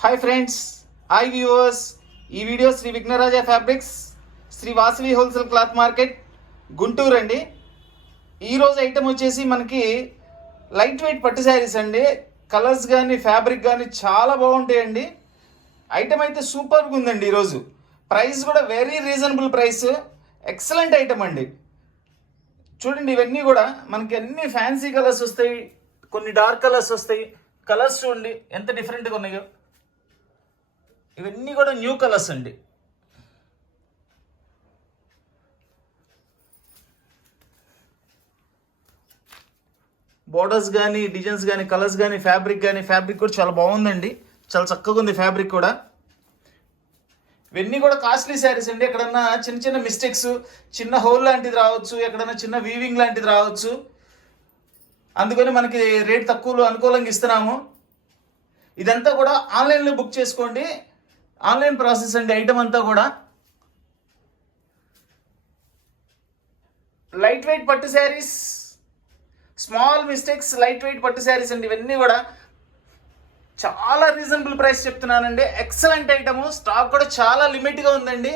Hi friends, hi viewers. ఈ video Shri Vighnaraja fabrics, Shri Vasavi wholesale cloth market, Guntur అండి. ఈరోజు ఐటమ్ వచ్చేసి మనకి లైట్ వెయిట్ పట్టు శారీస్ అండి. కలర్స్ కానీ ఫ్యాబ్రిక్ కానీ చాలా బాగుంటాయండి. ఐటమ్ అయితే సూపర్గా ఉందండి. ఈరోజు ప్రైస్ కూడా very reasonable price, excellent item అండి. చూడండి, ఇవన్నీ కూడా మనకి అన్ని ఫ్యాన్సీ కలర్స్ వస్తాయి, కొన్ని డార్క్ కలర్స్ వస్తాయి. కలర్స్ చూడండి ఎంత డిఫరెంట్గా ఉన్నాయో. ఇవన్నీ కూడా న్యూ కలర్స్ అండి. బోర్డర్స్ కానీ, డిజైన్స్ కానీ, కలర్స్ కానీ, ఫ్యాబ్రిక్ కూడా చాలా బాగుందండి. చాలా చక్కగా ఉంది ఫ్యాబ్రిక్ కూడా. ఇవన్నీ కూడా కాస్ట్లీ శారీస్ అండి. ఎక్కడన్నా చిన్న చిన్న మిస్టేక్స్, చిన్న హోల్ లాంటిది రావచ్చు, ఎక్కడన్నా చిన్న వీవింగ్ లాంటిది రావచ్చు. అందుకని మనకి రేట్ తక్కువలో అనుకూలంగా ఇస్తున్నాము. ఇదంతా కూడా ఆన్లైన్లో బుక్ చేసుకోండి. ఆన్లైన్ ప్రాసెస్ అండి. ఐటమ్ అంతా కూడా లైట్ వెయిట్ పట్టు saris, small mistakes light weight పట్టు శారీస్ అండి. ఇవన్నీ కూడా చాలా రీజనబుల్ ప్రైస్ చెప్తున్నానండి. Excellent item. స్టాక్ కూడా చాలా లిమిట్గా ఉందండి.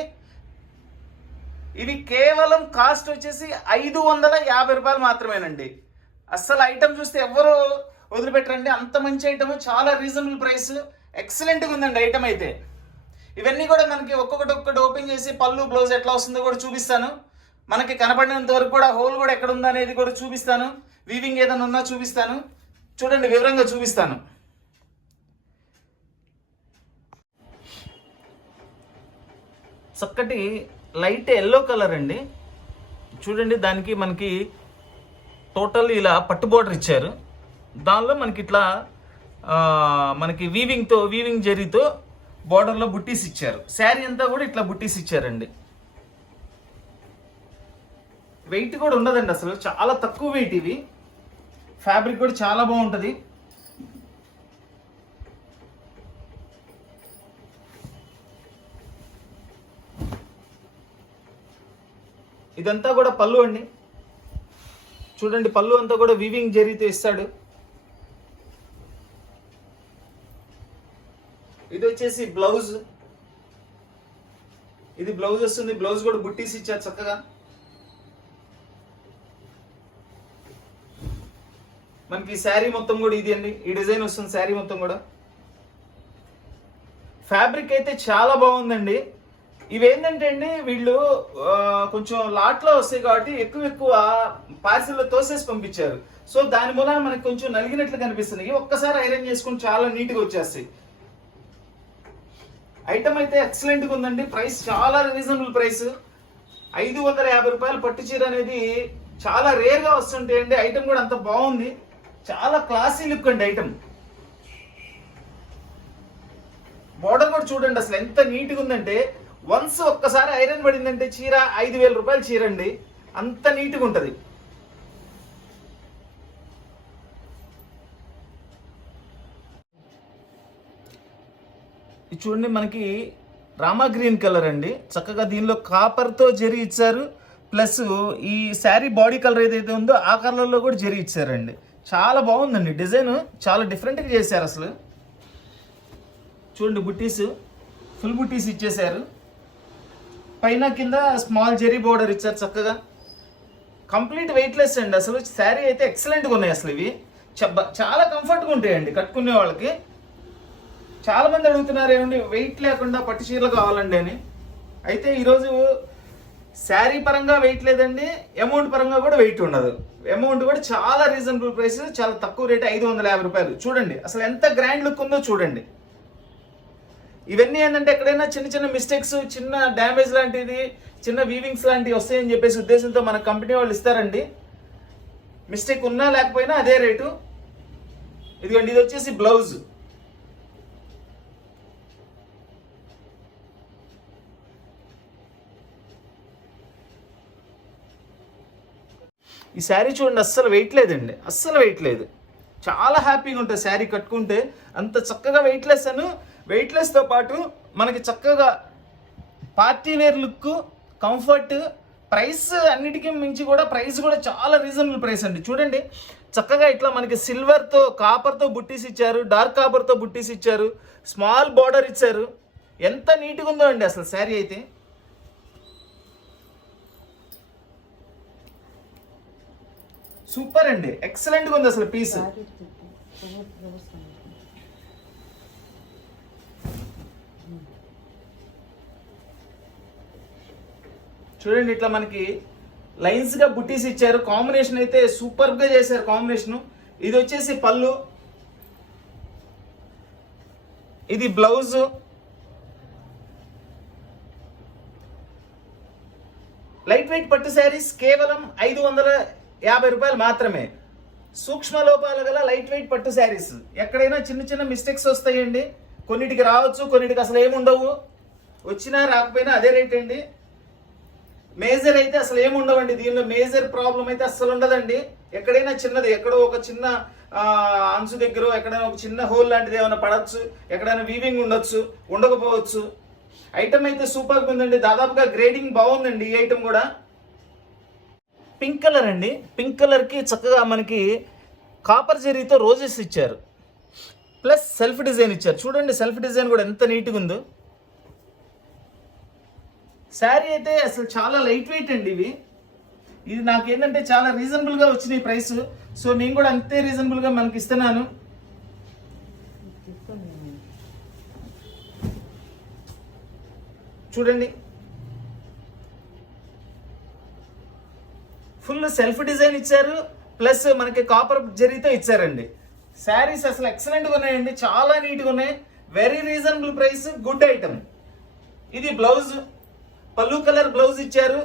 ఇవి కేవలం కాస్ట్ వచ్చేసి 550 రూపాయలు మాత్రమేనండి. అస్సలు ఐటమ్ చూస్తే ఎవరు వదిలిపెట్టరండి. అంత మంచి ఐటమ్, చాలా రీజనబుల్ ప్రైస్, ఎక్సలెంట్గా ఉందండి ఐటమ్ అయితే. ఇవన్నీ కూడా మనకి ఒక్కొక్కటి ఓపెన్ చేసి పళ్ళు బ్లౌజ్ ఎట్లా వస్తుందో కూడా చూపిస్తాను. మనకి కనపడినంత వరకు కూడా హోల్ కూడా ఎక్కడ ఉందా అనేది కూడా చూపిస్తాను. వీవింగ్ ఏదైనా ఉన్నా చూపిస్తాను. చూడండి, వివరంగా చూపిస్తాను. చక్కటి లైట్ ఎల్లో కలర్ అండి. చూడండి, దానికి మనకి టోటల్ ఇలా పట్టు బోర్డర్ ఇచ్చారు. దానిలో మనకి ఇట్లా మనకి వీవింగ్ జరీతో బోర్డర్లో బుట్టీస్ ఇచ్చారు. శారీ అంతా కూడా ఇట్లా బుట్టీస్ ఇచ్చారండి. వెయిట్ కూడా ఉండదండి, అసలు చాలా తక్కువ వెయిట్. ఇవి ఫ్యాబ్రిక్ కూడా చాలా బాగుంటుంది. ఇదంతా కూడా పళ్ళు అండి. చూడండి, పళ్ళు అంతా కూడా వీవింగ్ జరీతో ఇస్తాడు. ఇది వచ్చేసి బ్లౌజ్. ఇది బ్లౌజ్ వస్తుంది. బ్లౌజ్ కూడా బుట్టీస్ ఇచ్చారు చక్కగా. మనకి శారీ మొత్తం కూడా ఇది అండి. ఈ డిజైన్ వస్తుంది శారీ మొత్తం కూడా. ఫ్యాబ్రిక్ అయితే చాలా బాగుందండి. ఇవేంటంటే అండి, వీళ్ళు కొంచెం లాట్లో వస్తాయి కాబట్టి ఎక్కువ పార్సిల్లో తోసేసి పంపించారు. సో దాని మూలన మనకి కొంచెం నలిగినట్లు కనిపిస్తుంది. ఒక్కసారి ఐరన్ చేసుకుని చాలా నీట్గా వచ్చేస్తాయి. ఐటమ్ అయితే ఎక్సలెంట్గా ఉందండి. ప్రైస్ చాలా రీజనబుల్ ప్రైస్. 550 రూపాయలు పట్టు చీర అనేది చాలా రేర్గా వస్తుంటాయండి. ఐటమ్ కూడా అంత బాగుంది. చాలా క్లాసీ లుక్ అండి ఐటమ్. బోర్డర్ కూడా చూడండి అసలు ఎంత నీట్గా ఉందంటే. వన్స్ ఒక్కసారి ఐరన్ పడిందంటే చీర 5000 రూపాయలు చీర అండి. అంత నీట్గా ఉంటుంది. ఇది చూడండి, మనకి రామా గ్రీన్ కలర్ అండి. చక్కగా దీనిలో కాపర్తో జరీ ఇచ్చారు. ప్లస్ ఈ శారీ బాడీ కలర్ ఏదైతే ఉందో ఆ కలర్లో కూడా జరీ ఇచ్చారండి. చాలా బాగుందండి. డిజైన్ చాలా డిఫరెంట్గా చేశారు అసలు. చూడండి, బుట్టీస్ ఫుల్ బుట్టీస్ ఇచ్చేసారు. పైన కింద స్మాల్ జరీ బోర్డర్ ఇచ్చారు చక్కగా. కంప్లీట్ వెయిట్లెస్ అండి. అసలు శారీ అయితే ఎక్సలెంట్గా ఉన్నాయి. అసలు ఇవి చాలా కంఫర్ట్గా ఉంటాయండి కట్టుకునే వాళ్ళకి. చాలా మంది అడుగుతున్నారు ఏమండి వెయిట్ లేకుండా పట్టు చీరలు కావాలండి అని. అయితే ఈరోజు శారీ పరంగా వెయిట్ లేదండి, అమౌంట్ పరంగా కూడా వెయిట్ ఉండదు. అమౌంట్ కూడా చాలా రీజనబుల్ ప్రైస్, చాలా తక్కువ రేట్, 550 రూపాయలు. చూడండి అసలు ఎంత గ్రాండ్ లుక్ ఉందో చూడండి. ఇవన్నీ ఏంటంటే ఎక్కడైనా చిన్న చిన్న మిస్టేక్స్, చిన్న డ్యామేజ్ లాంటిది, చిన్న వీవింగ్స్ లాంటివి వస్తాయని చెప్పేసి ఉద్దేశంతో మన కంపెనీ వాళ్ళు ఇస్తారండి. మిస్టేక్ ఉన్నా లేకపోయినా అదే రేటు. ఇదిగోండి, ఇది వచ్చేసి బ్లౌజ్. ఈ శారీ చూడండి, అస్సలు వెయిట్ లేదండి, అస్సలు వెయిట్ లేదు. చాలా హ్యాపీగా ఉంటుంది శారీ కట్టుకుంటే. అంత చక్కగా వెయిట్లెస్తో పాటు మనకి చక్కగా party wear look, comfort, price అన్నిటికీ మించి కూడా ప్రైస్ కూడా చాలా రీజనబుల్ ప్రైస్ అండి. చూడండి చక్కగా ఇట్లా మనకి సిల్వర్తో కాపర్తో బుట్టీస్ ఇచ్చారు, డార్క్ కాపర్తో బుట్టీస్ ఇచ్చారు, స్మాల్ బార్డర్ ఇచ్చారు. ఎంత నీట్గా ఉందో అండి అసలు శారీ అయితే. సూపర్ అండి, ఎక్సలెంట్గా ఉంది అసలు పీస్. చూడండి ఇట్లా మనకి లైన్స్ గా బుట్టీస్ ఇచ్చారు. కాంబినేషన్ అయితే సూపర్ గా చేశారు కాంబినేషన్. ఇది వచ్చేసి పళ్ళు, ఇది బ్లౌజ్. లైట్ వెయిట్ పట్టు శారీస్ కేవలం 550 రూపాయలు మాత్రమే. సూక్ష్మ లోపాలు గల లైట్ వెయిట్ పట్టు శారీస్. ఎక్కడైనా చిన్న చిన్న మిస్టేక్స్ వస్తాయండి, కొన్నిటికి రావచ్చు, కొన్నిటికి అసలు ఏముండవు. వచ్చినా రాకపోయినా అదే రేట్ అండి. మేజర్ అయితే అసలు ఏముండవండి దీనిలో. మేజర్ ప్రాబ్లం అయితే అసలు ఉండదండి. ఎక్కడైనా చిన్నది, ఎక్కడో ఒక చిన్న అంచు దగ్గర ఎక్కడైనా ఒక చిన్న హోల్ లాంటిది ఏమైనా పడవచ్చు, ఎక్కడైనా వీవింగ్ ఉండొచ్చు, ఉండకపోవచ్చు. ఐటమ్ అయితే సూపర్గా ఉందండి. దాదాపుగా గ్రేడింగ్ బాగుందండి ఈ ఐటమ్ కూడా. పింక్ కలర్ అండి. పింక్ కలర్కి చక్కగా మనకి కాపర్ జరీతో రోజెస్ ఇచ్చారు, ప్లస్ సెల్ఫ్ డిజైన్ ఇచ్చారు. చూడండి సెల్ఫ్ డిజైన్ కూడా ఎంత నీట్గా ఉందో. శారీ అయితే అసలు చాలా లైట్ వెయిట్ అండి ఇవి. ఇది నాకు ఏంటంటే చాలా రీజనబుల్గా వచ్చినాయి ప్రైస్. సో నేను కూడా అంతే రీజనబుల్గా మనకి ఇస్తున్నాను. చూడండి ఫుల్ సెల్ఫ్ డిజైన్ ఇచ్చారు, ప్లస్ మనకి కాపర్ జరీతో ఇచ్చారండి. శారీస్ అసలు ఎక్సలెంట్గా ఉన్నాయండి, చాలా నీట్గా ఉన్నాయి. Very reasonable price, good item. ఇది బ్లౌజ్, పళ్ళు కలర్ బ్లౌజ్ ఇచ్చారు.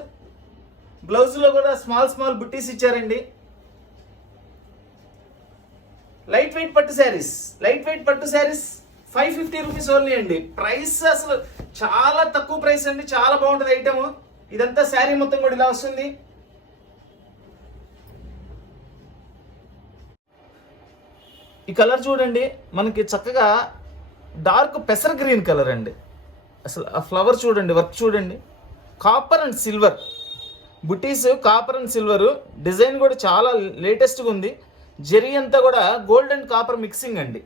బ్లౌజ్ లో కూడా స్మాల్ స్మాల్ బుట్టీస్ ఇచ్చారండి. లైట్ వెయిట్ పట్టు శారీస్, లైట్ వెయిట్ పట్టు శారీస్ 550 రూపీస్ ఓన్లీ అండి. ప్రైస్ అసలు చాలా తక్కువ ప్రైస్ అండి, చాలా బాగుంటుంది ఐటమ్. ఇదంతా శారీ మొత్తం కూడా ఇలా వస్తుంది. ఈ కలర్ చూడండి మనకి చక్కగా డార్క్ పెసర్ గ్రీన్ కలర్ అండి. అసలు ఆ ఫ్లవర్ చూడండి, వర్క్ చూడండి. Copper and silver buttis, copper and silver design కూడా చాలా లేటెస్ట్గా ఉంది. జరీ అంతా కూడా గోల్డ్ అండ్ కాపర్ మిక్సింగ్ అండి.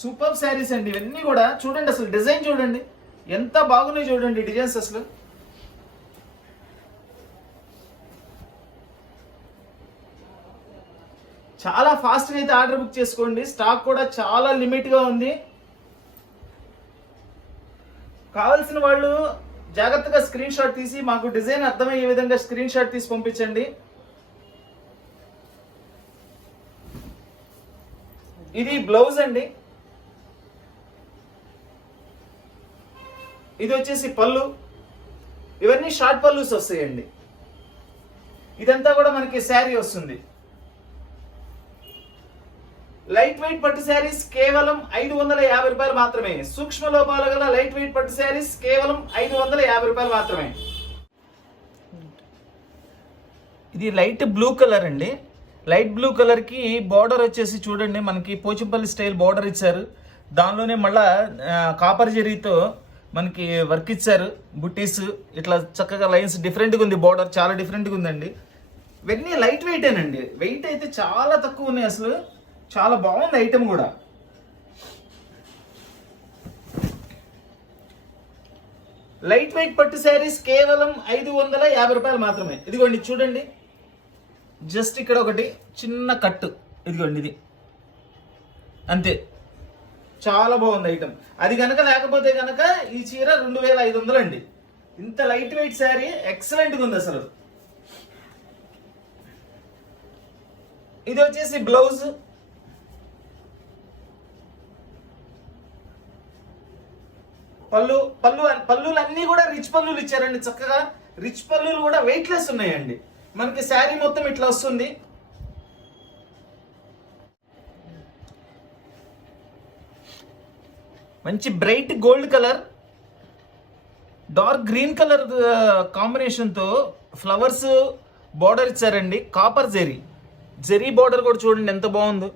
సూపర్ శారీస్ అండి ఇవన్నీ కూడా. చూడండి అసలు డిజైన్ చూడండి ఎంత బాగున్నాయి, చూడండి డిజైన్స్ అసలు. చాలా ఫాస్ట్గా అయితే ఆర్డర్ బుక్ చేసుకోండి. స్టాక్ కూడా చాలా లిమిట్గా ఉంది. కావాల్సిన వాళ్ళు జాగ్రత్తగా స్క్రీన్ షాట్ తీసి మాకు డిజైన్ అర్థమయ్యే విధంగా స్క్రీన్ షాట్ తీసి పంపించండి. ఇది బ్లౌజ్ అండి. ఇది వచ్చేసి పళ్ళు. ఇవన్నీ షార్ట్ పళ్ళుస్ వస్తాయండి. ఇదంతా కూడా మనకి శారీ వస్తుంది. లైట్ వెయిట్ పట్టు శారీస్ కేవలం 550 రూపాయలు మాత్రమే. సూక్ష్మ లోపాలు గల లైట్ వెయిట్ పట్టు శారీస్ కేవలం 550 రూపాయలు మాత్రమే. ఇది లైట్ బ్లూ కలర్ అండి. లైట్ బ్లూ కలర్కి బార్డర్ వచ్చేసి చూడండి మనకి పోచంపల్లి స్టైల్ బార్డర్ ఇచ్చారు. దానిలోనే మళ్ళా కాపర్ జరీతో మనకి వర్క్ ఇచ్చారు. బుట్టీస్ ఇట్లా చక్కగా లైన్స్ డిఫరెంట్గా ఉంది. బార్డర్ చాలా డిఫరెంట్గా ఉందండి. ఇవన్నీ లైట్ వెయిటేనండి. వెయిట్ అయితే చాలా తక్కువ ఉన్నాయి అసలు. చాలా బాగుంది ఐటమ్ కూడా. లైట్ వెయిట్ పట్టు శారీస్ కేవలం 550 రూపాయలు మాత్రమే. ఇదిగోండి చూడండి, జస్ట్ ఇక్కడ ఒకటి చిన్న కట్టు, ఇదిగోండి ఇది అంతే. చాలా బాగుంది ఐటమ్. అది కనుక లేకపోతే కనుక ఈ చీర 2500 అండి. ఇంత లైట్ వెయిట్ శారీ ఎక్సలెంట్గా ఉంది అసలు. ఇది వచ్చేసి బ్లౌజ్. పళ్ళులు అన్నీ కూడా రిచ్ పళ్ళులు ఇచ్చారండి. చక్కగా రిచ్ పళ్ళులు కూడా వెయిట్లెస్ ఉన్నాయండి. మనకి శారీ మొత్తం ఇట్లా వస్తుంది. మంచి bright gold colour, dark green colour కాంబినేషన్తో ఫ్లవర్స్ బార్డర్ ఇచ్చారండి. కాపర్ జరీ బార్డర్ కూడా చూడండి ఎంత బాగుందో.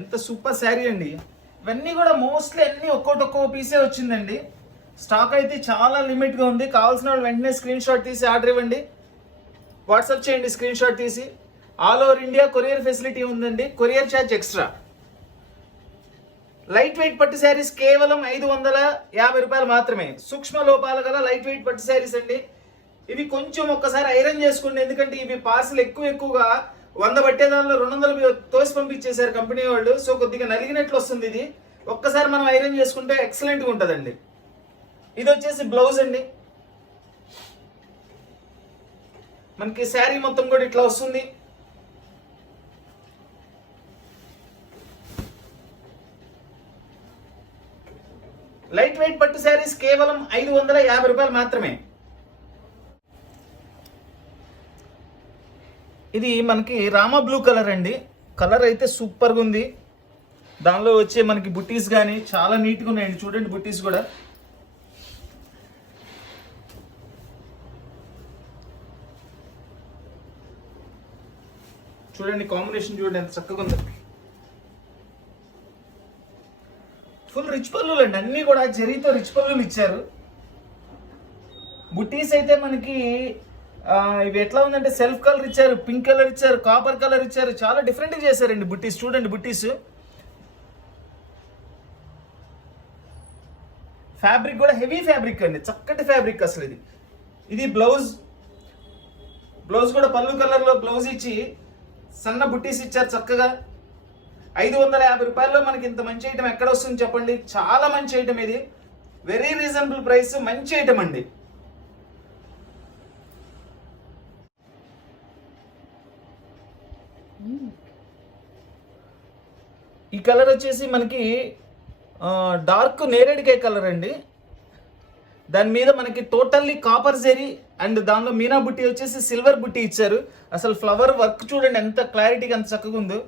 ఎంత సూపర్ శారీ అండి. ఇవన్నీ కూడా మోస్ట్లీ అన్ని ఒక్కో పీసే వచ్చిందండి. స్టాక్ అయితే చాలా లిమిట్గా ఉంది. కావాల్సిన వాళ్ళు వెంటనే స్క్రీన్ షాట్ తీసి ఆర్డర్ ఇవ్వండి, వాట్సాప్ చేయండి స్క్రీన్ షాట్ తీసి. All over India courier facility ఉందండి, courier charge extra. Light weight పట్టు శారీస్ కేవలం 550 రూపాయలు మాత్రమే. సూక్ష్మ లోపాలు గల లైట్ వెయిట్ పట్టు శారీస్ అండి. ఇవి కొంచెం ఒక్కసారి ఐరన్ చేసుకోండి, ఎందుకంటే ఇవి పార్సల్ ఎక్కువగా 100 పట్టే దానిలో 200 తోసి పంపించేశారు కంపెనీ వాళ్ళు. సో కొద్దిగా నలిగినట్లు వస్తుంది. ఇది ఒక్కసారి మనం ఐరన్ చేసుకుంటే ఎక్సలెంట్గా ఉంటుందండి. ఇది వచ్చేసి బ్లౌజ్ అండి. మనకి శారీ మొత్తం కూడా ఇట్లా వస్తుంది. లైట్ వెయిట్ పట్టు శారీస్ కేవలం 550 రూపాయలు మాత్రమే. ఇది మనకి రామా బ్లూ కలర్ అండి. కలర్ అయితే సూపర్గా ఉంది. దానిలో వచ్చే మనకి బుట్టీస్ కానీ చాలా నీట్గా ఉన్నాయండి. చూడండి బుట్టీస్ కూడా. చూడండి కాంబినేషన్ చూడండి ఎంత చక్కగా ఉంది. ఫుల్ రిచ్ పల్లులు అండి, అన్ని కూడా జరీతో రిచ్ పల్లులు ఇచ్చారు. బుట్టీస్ అయితే మనకి ఇవి ఎట్లా ఉందంటే సెల్ఫ్ కలర్ ఇచ్చారు, పింక్ కలర్ ఇచ్చారు, కాపర్ కలర్ ఇచ్చారు. చాలా డిఫరెంట్గా చేశారండి బుట్టీస్. చూడండి బుట్టీస్. ఫ్యాబ్రిక్ కూడా హెవీ ఫ్యాబ్రిక్ అండి, చక్కటి ఫ్యాబ్రిక్ అసలు ఇది. ఇది బ్లౌజ్ కూడా పళ్ళు కలర్లో బ్లౌజ్ ఇచ్చి సన్న బుట్టీస్ ఇచ్చారు చక్కగా. 550 రూపాయల్లో మనకి ఇంత మంచి ఐటమ్ ఎక్కడ వస్తుంది చెప్పండి. చాలా మంచి ఐటమ్ ఇది, వెరీ రీజనబుల్ ప్రైస్, మంచి ఐటమ్ అండి. ఈ కలర్ వచ్చేసి మనకి డార్క్ నేరేడుకాయ కలర్ అండి. దాని మీద మనకి టోటల్లీ కాపర్ జెరీ అండ్ దానిలో మీనా బుట్టి వచ్చేసి సిల్వర్ బుట్టి ఇచ్చారు. అసలు ఫ్లవర్ వర్క్ చూడండి ఎంత క్లారిటీగా ఎంత చక్కగా ఉందో.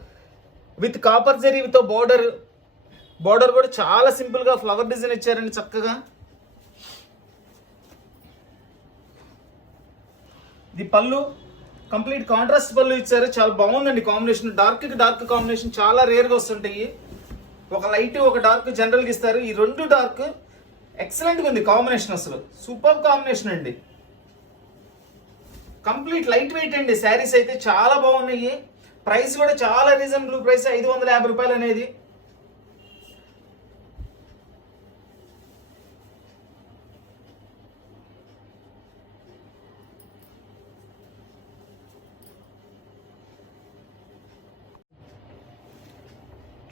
విత్ కాపర్ జెరీతో బోర్డర్ కూడా చాలా సింపుల్గా ఫ్లవర్ డిజైన్ ఇచ్చారండి చక్కగా. ఇది పళ్ళు కంప్లీట్ కాంట్రాస్ట్ పళ్ళు ఇచ్చారు. చాలా బాగుందండి కాంబినేషన్. డార్క్ కాంబినేషన్ చాలా రేర్గా వస్తుంటాయి. ఒక లైట్ ఒక డార్క్ జనరల్గా ఇస్తారు. ఈ రెండు డార్క్ ఎక్సలెంట్గా ఉంది కాంబినేషన్, అసలు సూపర్ కాంబినేషన్ అండి. కంప్లీట్ లైట్ వెయిట్ అండి. శారీస్ అయితే చాలా బాగున్నాయి. ప్రైస్ కూడా చాలా రీజనబుల్ ప్రైస్, 550 రూపాయలు అనేది.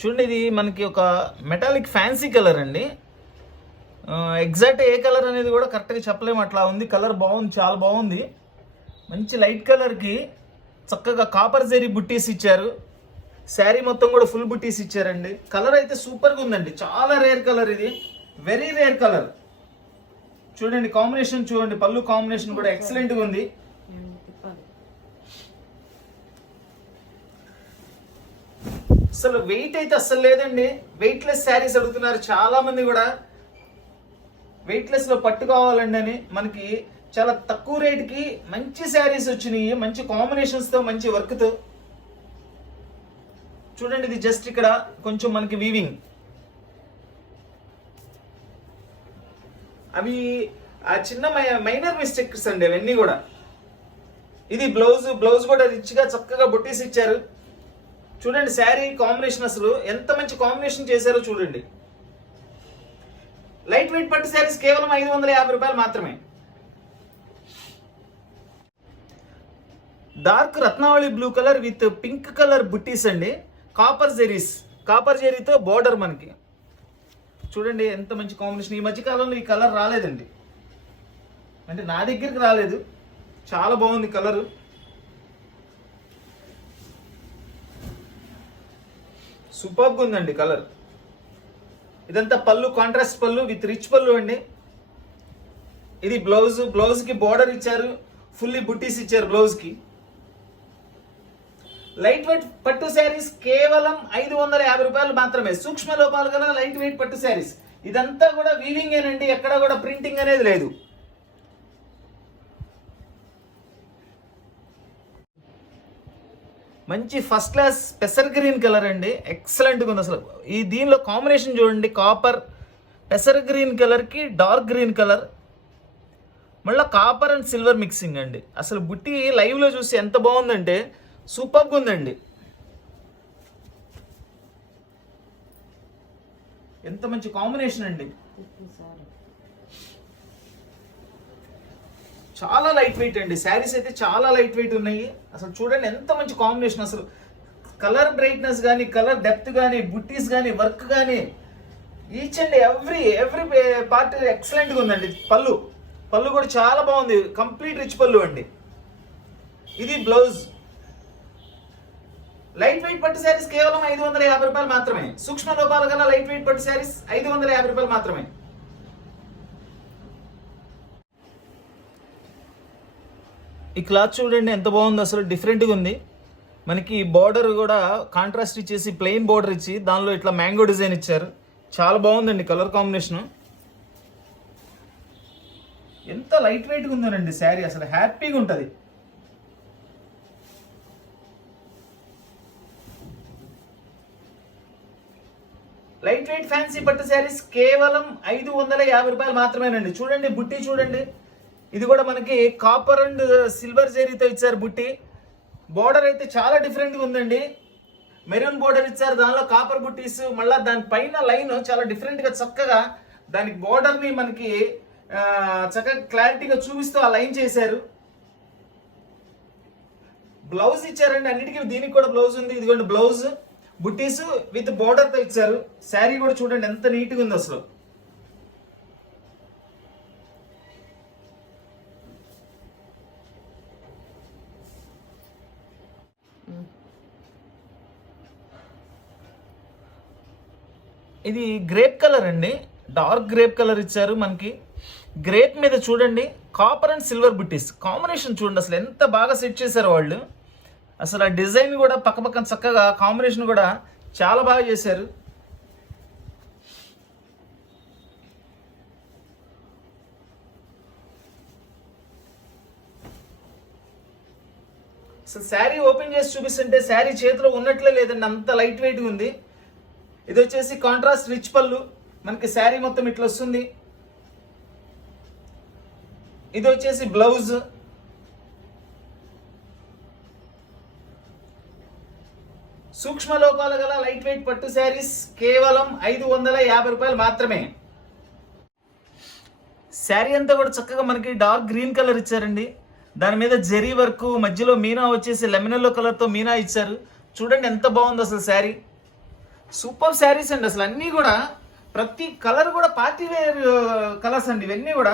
చూడండి ఇది మనకి ఒక మెటాలిక్ ఫ్యాన్సీ కలర్ అండి. ఎగ్జాక్ట్ ఏ కలర్ అనేది కూడా కరెక్ట్గా చెప్పలేము, అట్లా ఉంది. కలర్ బాగుంది, చాలా బాగుంది. మంచి లైట్ కలర్కి చక్కగా కాపర్ జెరీ బుట్టీస్ ఇచ్చారు. శారీ మొత్తం కూడా ఫుల్ బుట్టీస్ ఇచ్చారండి. కలర్ అయితే సూపర్గా ఉందండి, చాలా రేర్ కలర్ ఇది, వెరీ రేర్ కలర్. చూడండి కాంబినేషన్ చూడండి, పళ్ళు కాంబినేషన్ కూడా ఎక్సలెంట్గా ఉంది. అసలు వెయిట్ అయితే అస్సలు లేదండి. వెయిట్లెస్ శారీస్ అడుగుతున్నారు చాలా మంది కూడా. వెయిట్లెస్లో పట్టు కావాలండి అని మనకి చాలా తక్కువ రేటుకి మంచి శారీస్ వచ్చినాయి, మంచి కాంబినేషన్స్తో, మంచి వర్క్తో. చూడండి ఇది జస్ట్ ఇక్కడ కొంచెం మనకి వీవింగ్, అవి ఆ చిన్న మైనర్ మిస్టేక్స్ అండి అవన్నీ కూడా. ఇది బ్లౌజ్ కూడా రిచ్గా చక్కగా బుట్టీస్ ఇచ్చారు. చూడండి శారీ కాంబినేషన్ అసలు ఎంత మంచి కాంబినేషన్ చేశారో చూడండి. లైట్ వెయిట్ పట్టు శారీస్ కేవలం 550 రూపాయలు మాత్రమే. Dark Ratnavali blue colour with pink colour బుట్టీస్ అండి. కాపర్ జెరీతో బోర్డర్ మనకి. చూడండి ఎంత మంచి కాంబినేషన్. ఈ మధ్య కాలంలో ఈ కలర్ రాలేదండి, అంటే నా దగ్గరికి రాలేదు. చాలా బాగుంది కలరు. సూపర్గా ఉందండి కలర్. ఇదంతా పళ్ళు, కాంట్రాస్ట్ పళ్ళు విత్ రిచ్ పళ్ళు అండి. ఇది బ్లౌజ్కి బోర్డర్ ఇచ్చారు, ఫుల్లీ బుట్టీస్ ఇచ్చారు బ్లౌజ్కి. లైట్ వెయిట్ పట్టు శారీస్ కేవలం 550 రూపాయలు మాత్రమే. సూక్ష్మ లోపాలు గల లైట్ వెయిట్ పట్టు శారీస్. ఇదంతా కూడా వీవింగ్ ఏనండి, ఎక్కడ కూడా ప్రింటింగ్ అనేది లేదు. మంచి ఫస్ట్ క్లాస్ పెసర్ గ్రీన్ కలర్ అండి, ఎక్సలెంట్గా ఉంది అసలు. దీనిలో కాంబినేషన్ చూడండి, కాపర్ పెసర్ గ్రీన్ కలర్కి డార్క్ గ్రీన్ కలర్, మళ్ళీ కాపర్ అండ్ సిల్వర్ మిక్సింగ్ అండి. అసలు బుట్టి లైవ్లో చూసి ఎంత బాగుందంటే సూపర్గా ఉందండి. ఎంత మంచి కాంబినేషన్ అండి, చాలా లైట్ వెయిట్ అండి. శారీస్ అయితే చాలా లైట్ వెయిట్ ఉన్నాయి. అసలు చూడండి ఎంత మంచి కాంబినేషన్, అసలు కలర్ బ్రైట్నెస్ కానీ, కలర్ డెప్త్ కానీ, బుట్టీస్ కానీ, వర్క్ కానీ, ఈచ్ అండ్ ఎవ్రీ పార్ట్ ఎక్సలెంట్గా ఉందండి. పళ్ళు కూడా చాలా బాగుంది, కంప్లీట్ రిచ్ పళ్ళు అండి. ఇది బ్లౌజ్. లైట్ వెయిట్ పట్టు శారీస్ కేవలం 550 రూపాయలు మాత్రమే. సూక్ష్మ లోపాల గల లైట్ వెయిట్ పట్టు శారీస్ 550 రూపాయలు మాత్రమే. ఈ క్లాత్ చూడండి ఎంత బాగుంది, అసలు డిఫరెంట్గా ఉంది. మనకి బార్డర్ కూడా కాంట్రాస్ట్ ఇచ్చేసి ప్లెయిన్ బార్డర్ ఇచ్చి దానిలో ఇట్లా మ్యాంగో డిజైన్ ఇచ్చారు. చాలా బాగుందండి కలర్ కాంబినేషన్. ఎంత లైట్ వెయిట్గా ఉందోనండి శారీ, అసలు హ్యాపీగా ఉంటుంది. లైట్ వెయిట్ ఫ్యాన్సీ పట్టు శారీస్ కేవలం 550 రూపాయలు మాత్రమేనండి. చూడండి బుట్టి చూడండి, ఇది కూడా మనకి కాపర్ అండ్ సిల్వర్ జరీతో ఇచ్చారు బుట్టి. బార్డర్ అయితే చాలా డిఫరెంట్గా ఉందండి, మెరూన్ బార్డర్ ఇచ్చారు, దానిలో కాపర్ బుట్టీస్, మళ్ళీ దాని పైన లైన్ చాలా డిఫరెంట్గా చక్కగా దానికి బార్డర్ని మనకి చక్కగా క్లారిటీగా చూపిస్తూ ఆ లైన్ చేశారు. బ్లౌజ్ ఇచ్చారండి అన్నిటికీ, దీనికి కూడా బ్లౌజ్ ఉంది. ఇదిగోండి బ్లౌజ్, బుట్టీస్ విత్ బార్డర్తో ఇచ్చారు. శారీ కూడా చూడండి ఎంత నీట్గా ఉంది అసలు. ఇది గ్రేప్ కలర్ అండి, డార్క్ గ్రేప్ కలర్ ఇచ్చారు మనకి. గ్రేప్ మీద చూడండి copper and silver buttis combination చూడండి, అసలు ఎంత బాగా సెట్ చేశారు వాళ్ళు. అసలు ఆ డిజైన్ కూడా పక్కపక్కన చక్కగా కాంబినేషన్ కూడా చాలా బాగా చేశారు. అసలు శారీ ఓపెన్ చేసి చూపిస్తుంటే శారీ చేతిలో ఉన్నట్లే లేదండి, అంత లైట్ వెయిట్గా ఉంది. ఇది వచ్చేసి కాంట్రాస్ట్ రిచ్ పళ్ళు, మనకి శారీ మొత్తం ఇట్లా వస్తుంది. ఇది వచ్చేసి బ్లౌజ్. సూక్ష్మ లోపాల గల లైట్ వెయిట్ పట్టు శారీస్ కేవలం 550 రూపాయలు మాత్రమే. శారీ అంతా కూడా చక్కగా మనకి డార్క్ గ్రీన్ కలర్ ఇచ్చారండి, దాని మీద జరీ వర్క్, మధ్యలో మీనా వచ్చేసి లెమన్ ఎల్లో కలర్తో మీనా ఇచ్చారు. చూడండి ఎంత బాగుంది అసలు శారీ, సూపర్ శారీస్ అండి. అసలు అన్నీ కూడా ప్రతి కలర్ కూడా పార్టీ వేర్ కలర్స్ అండి. ఇవన్నీ కూడా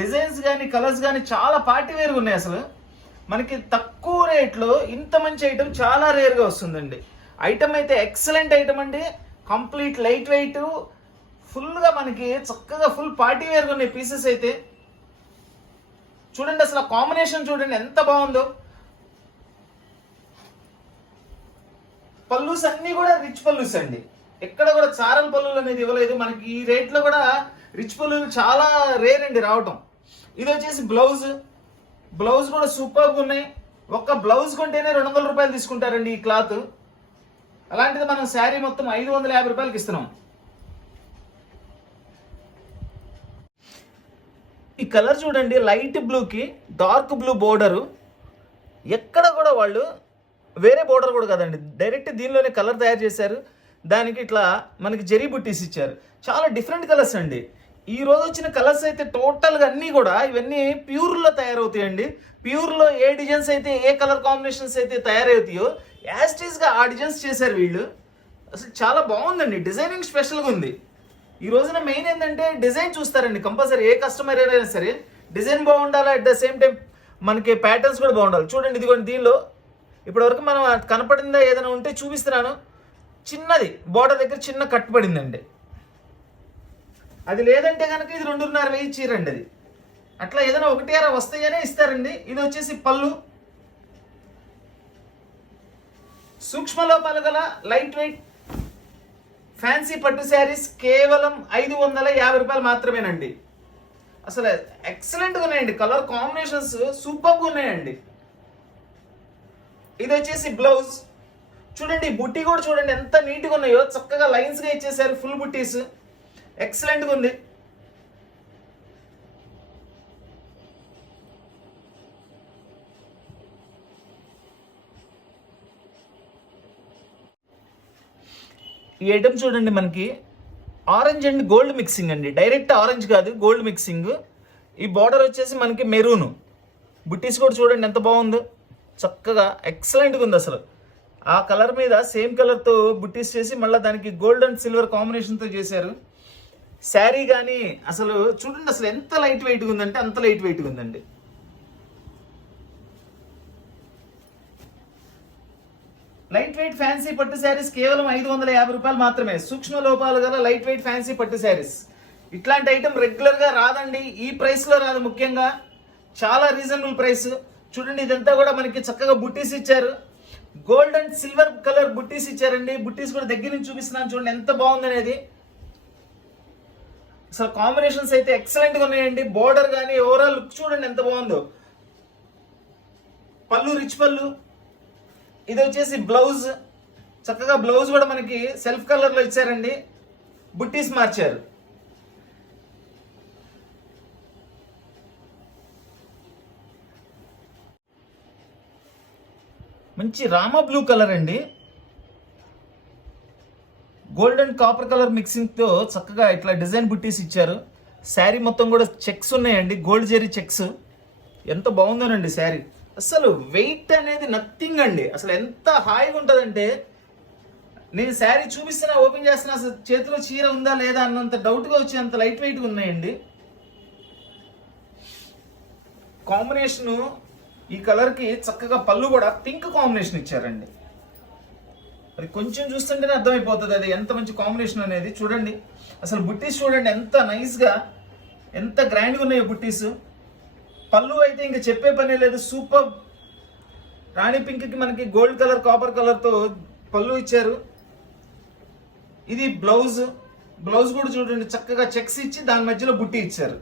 డిజైన్స్ కానీ కలర్స్ కానీ చాలా పార్టీ వేర్గా ఉన్నాయి. అసలు మనకి తక్కువ రేట్లో ఇంత మంచి ఐటమ్ చాలా రేర్గా వస్తుందండి. ఐటమ్ అయితే ఎక్సలెంట్ ఐటమ్ అండి, కంప్లీట్ లైట్ వెయిట్, ఫుల్గా మనకి చక్కగా ఫుల్ పార్టీ వేర్గా ఉన్నాయి పీసెస్ అయితే. చూడండి అసలు కాంబినేషన్ చూడండి ఎంత బాగుందో. పల్లూస్ అన్నీ కూడా రిచ్ పల్లూస్ అండి, ఎక్కడ కూడా చారల్ పల్లులు అనేది ఇవ్వలేదు మనకి. ఈ రేట్లో కూడా రిచ్ పల్లులు చాలా రేర్ అండి రావటం. ఇది వచ్చేసి బ్లౌజ్, బ్లౌజ్ కూడా సూపర్గా ఉన్నాయి. ఒక్క బ్లౌజ్ కొంటేనే 200 రూపాయలు తీసుకుంటారండి ఈ క్లాత్. అలాంటిది మనం శారీ మొత్తం 550 రూపాయలకి ఇస్తున్నాం. ఈ కలర్ చూడండి, లైట్ బ్లూకి డార్క్ బ్లూ బోర్డరు. ఎక్కడ కూడా వాళ్ళు వేరే బోర్డర్ కూడా కదండి, డైరెక్ట్ దీనిలోనే కలర్ తయారు చేశారు. దానికి ఇట్లా మనకి జరీ బుట్టీస్ ఇచ్చారు. చాలా డిఫరెంట్ కలర్స్ అండి. ఈ రోజు వచ్చిన కలర్స్ అయితే టోటల్గా అన్నీ కూడా ఇవన్నీ ప్యూర్లో తయారవుతాయండి. ప్యూర్లో ఏ డిజైన్స్ అయితే, ఏ కలర్ కాంబినేషన్స్ అయితే తయారవుతాయో యాస్టీస్గా ఆ డిజైన్స్ చేశారు వీళ్ళు. అసలు చాలా బాగుందండి, డిజైనింగ్ స్పెషల్గా ఉంది. ఈ రోజున మెయిన్ ఏంటంటే డిజైన్ చూస్తారండి కంపల్సరీ. ఏ కస్టమర్ అయినా సరే డిజైన్ బాగుండాలి, అట్ ద సేమ్ టైం మనకి ప్యాటర్న్స్ కూడా బాగుండాలి. చూడండి ఇదిగోండి, దీనిలో ఇప్పటివరకు మనం కనపడిందా ఏదైనా ఉంటే చూపిస్తున్నాను. చిన్నది బోర్డర్ దగ్గర చిన్న కట్ పడిందండి, అది లేదంటే కనుక ఇది 2.5 చీరండి. అది అట్లా ఏదైనా 1.5 వస్తాయనే ఇస్తారండి. ఇది వచ్చేసి పళ్ళు. సూక్ష్మ లోపాలు గల లైట్ వెయిట్ ఫ్యాన్సీ పట్టు శారీస్ కేవలం 550 రూపాయలు మాత్రమేనండి. అసలు ఎక్సలెంట్గా ఉన్నాయండి, కలర్ కాంబినేషన్స్ సూపర్గా ఉన్నాయండి. ఇది వచ్చేసి బ్లౌజ్. చూడండి బుట్టి కూడా చూడండి ఎంత నీట్గా ఉన్నాయో, చక్కగా లైన్స్గా ఇచ్చేసారు. ఫుల్ బుట్టీస్ ఎక్సలెంట్గా ఉంది. ఈ ఐటమ్ చూడండి మనకి ఆరెంజ్ అండ్ గోల్డ్ మిక్సింగ్ అండి, డైరెక్ట్ ఆరెంజ్ కాదు గోల్డ్ మిక్సింగ్. ఈ బార్డర్ వచ్చేసి మనకి మెరూన్. బుట్టీస్ కూడా చూడండి ఎంత బాగుందో, చక్కగా ఎక్సలెంట్గా ఉంది. అసలు ఆ కలర్ మీద సేమ్ కలర్తో బుట్టీస్ చేసి మళ్ళీ దానికి గోల్డ్ అండ్ సిల్వర్ కాంబినేషన్తో చేశారు. శారీ కానీ అసలు చూడండి అసలు ఎంత లైట్ వెయిట్గా ఉందంటే అంత లైట్ వెయిట్గా ఉందండి. లైట్ వెయిట్ ఫ్యాన్సీ పట్టు శారీస్ కేవలం 550 రూపాయలు మాత్రమే. సూక్ష్మ లోపాలు గల లైట్ వెయిట్ ఫ్యాన్సీ పట్టు శారీస్. ఇట్లాంటి ఐటమ్ రెగ్యులర్గా రాదండి, ఈ ప్రైస్లో రాదు. ముఖ్యంగా చాలా రీజనబుల్ ప్రైస్. చూడండి ఇదంతా కూడా మనకి చక్కగా బుట్టీస్ ఇచ్చారు. గోల్డ్ అండ్ సిల్వర్ కలర్ బుట్టీస్ ఇచ్చారండి. బుట్టీస్ కూడా దగ్గర నుంచి చూపిస్తున్నాను చూడండి ఎంత బాగుంది అనేది. అసలు కాంబినేషన్స్ అయితే ఎక్సలెంట్గా ఉన్నాయండి. బోర్డర్ కానీ ఓవరాల్ లుక్ చూడండి ఎంత బాగుందో. పళ్ళు రిచ్ పళ్ళు. ఇది వచ్చేసి బ్లౌజ్. చక్కగా బ్లౌజ్ కూడా మనకి సెల్ఫ్ కలర్లో ఇచ్చారండి, బుట్టీస్ మార్చారు. మంచి రామా బ్లూ కలర్ అండి, గోల్డ్ అండ్ కాపర్ కలర్ మిక్సింగ్తో చక్కగా ఇట్లా డిజైన్ బుట్టీస్ ఇచ్చారు. శారీ మొత్తం కూడా చెక్స్ ఉన్నాయండి, గోల్డ్ జెరీ చెక్స్. ఎంత బాగుందోనండి శారీ. అసలు వెయిట్ అనేది నథింగ్ అండి. అసలు ఎంత హాయిగా ఉంటుందంటే నేను శారీ చూపిస్తున్నా ఓపెన్ చేస్తున్నా అసలు చేతిలో చీర ఉందా లేదా అన్నంత డౌట్గా వచ్చి అంత లైట్ వెయిట్గా ఉన్నాయండి. కాంబినేషను ఈ కలర్కి చక్కగా పళ్ళు కూడా పింక్ కాంబినేషన్ ఇచ్చారండి. అది కొంచెం చూస్తుంటేనే అర్థమైపోతుంది అది ఎంత మంచి కాంబినేషన్ అనేది. చూడండి అసలు బుట్టీస్ చూడండి ఎంత నైస్గా ఎంత గ్రాండ్గా ఉన్నాయో బుట్టీస్. పళ్ళు అయితే ఇంకా చెప్పే పనే లేదు, సూపర్. రాణి పింక్కి మనకి గోల్డ్ కలర్ కాపర్ కలర్తో పళ్ళు ఇచ్చారు. ఇది బ్లౌజ్. బ్లౌజ్ కూడా చూడండి చక్కగా చెక్స్ ఇచ్చి దాని మధ్యలో బుట్టి ఇచ్చారు.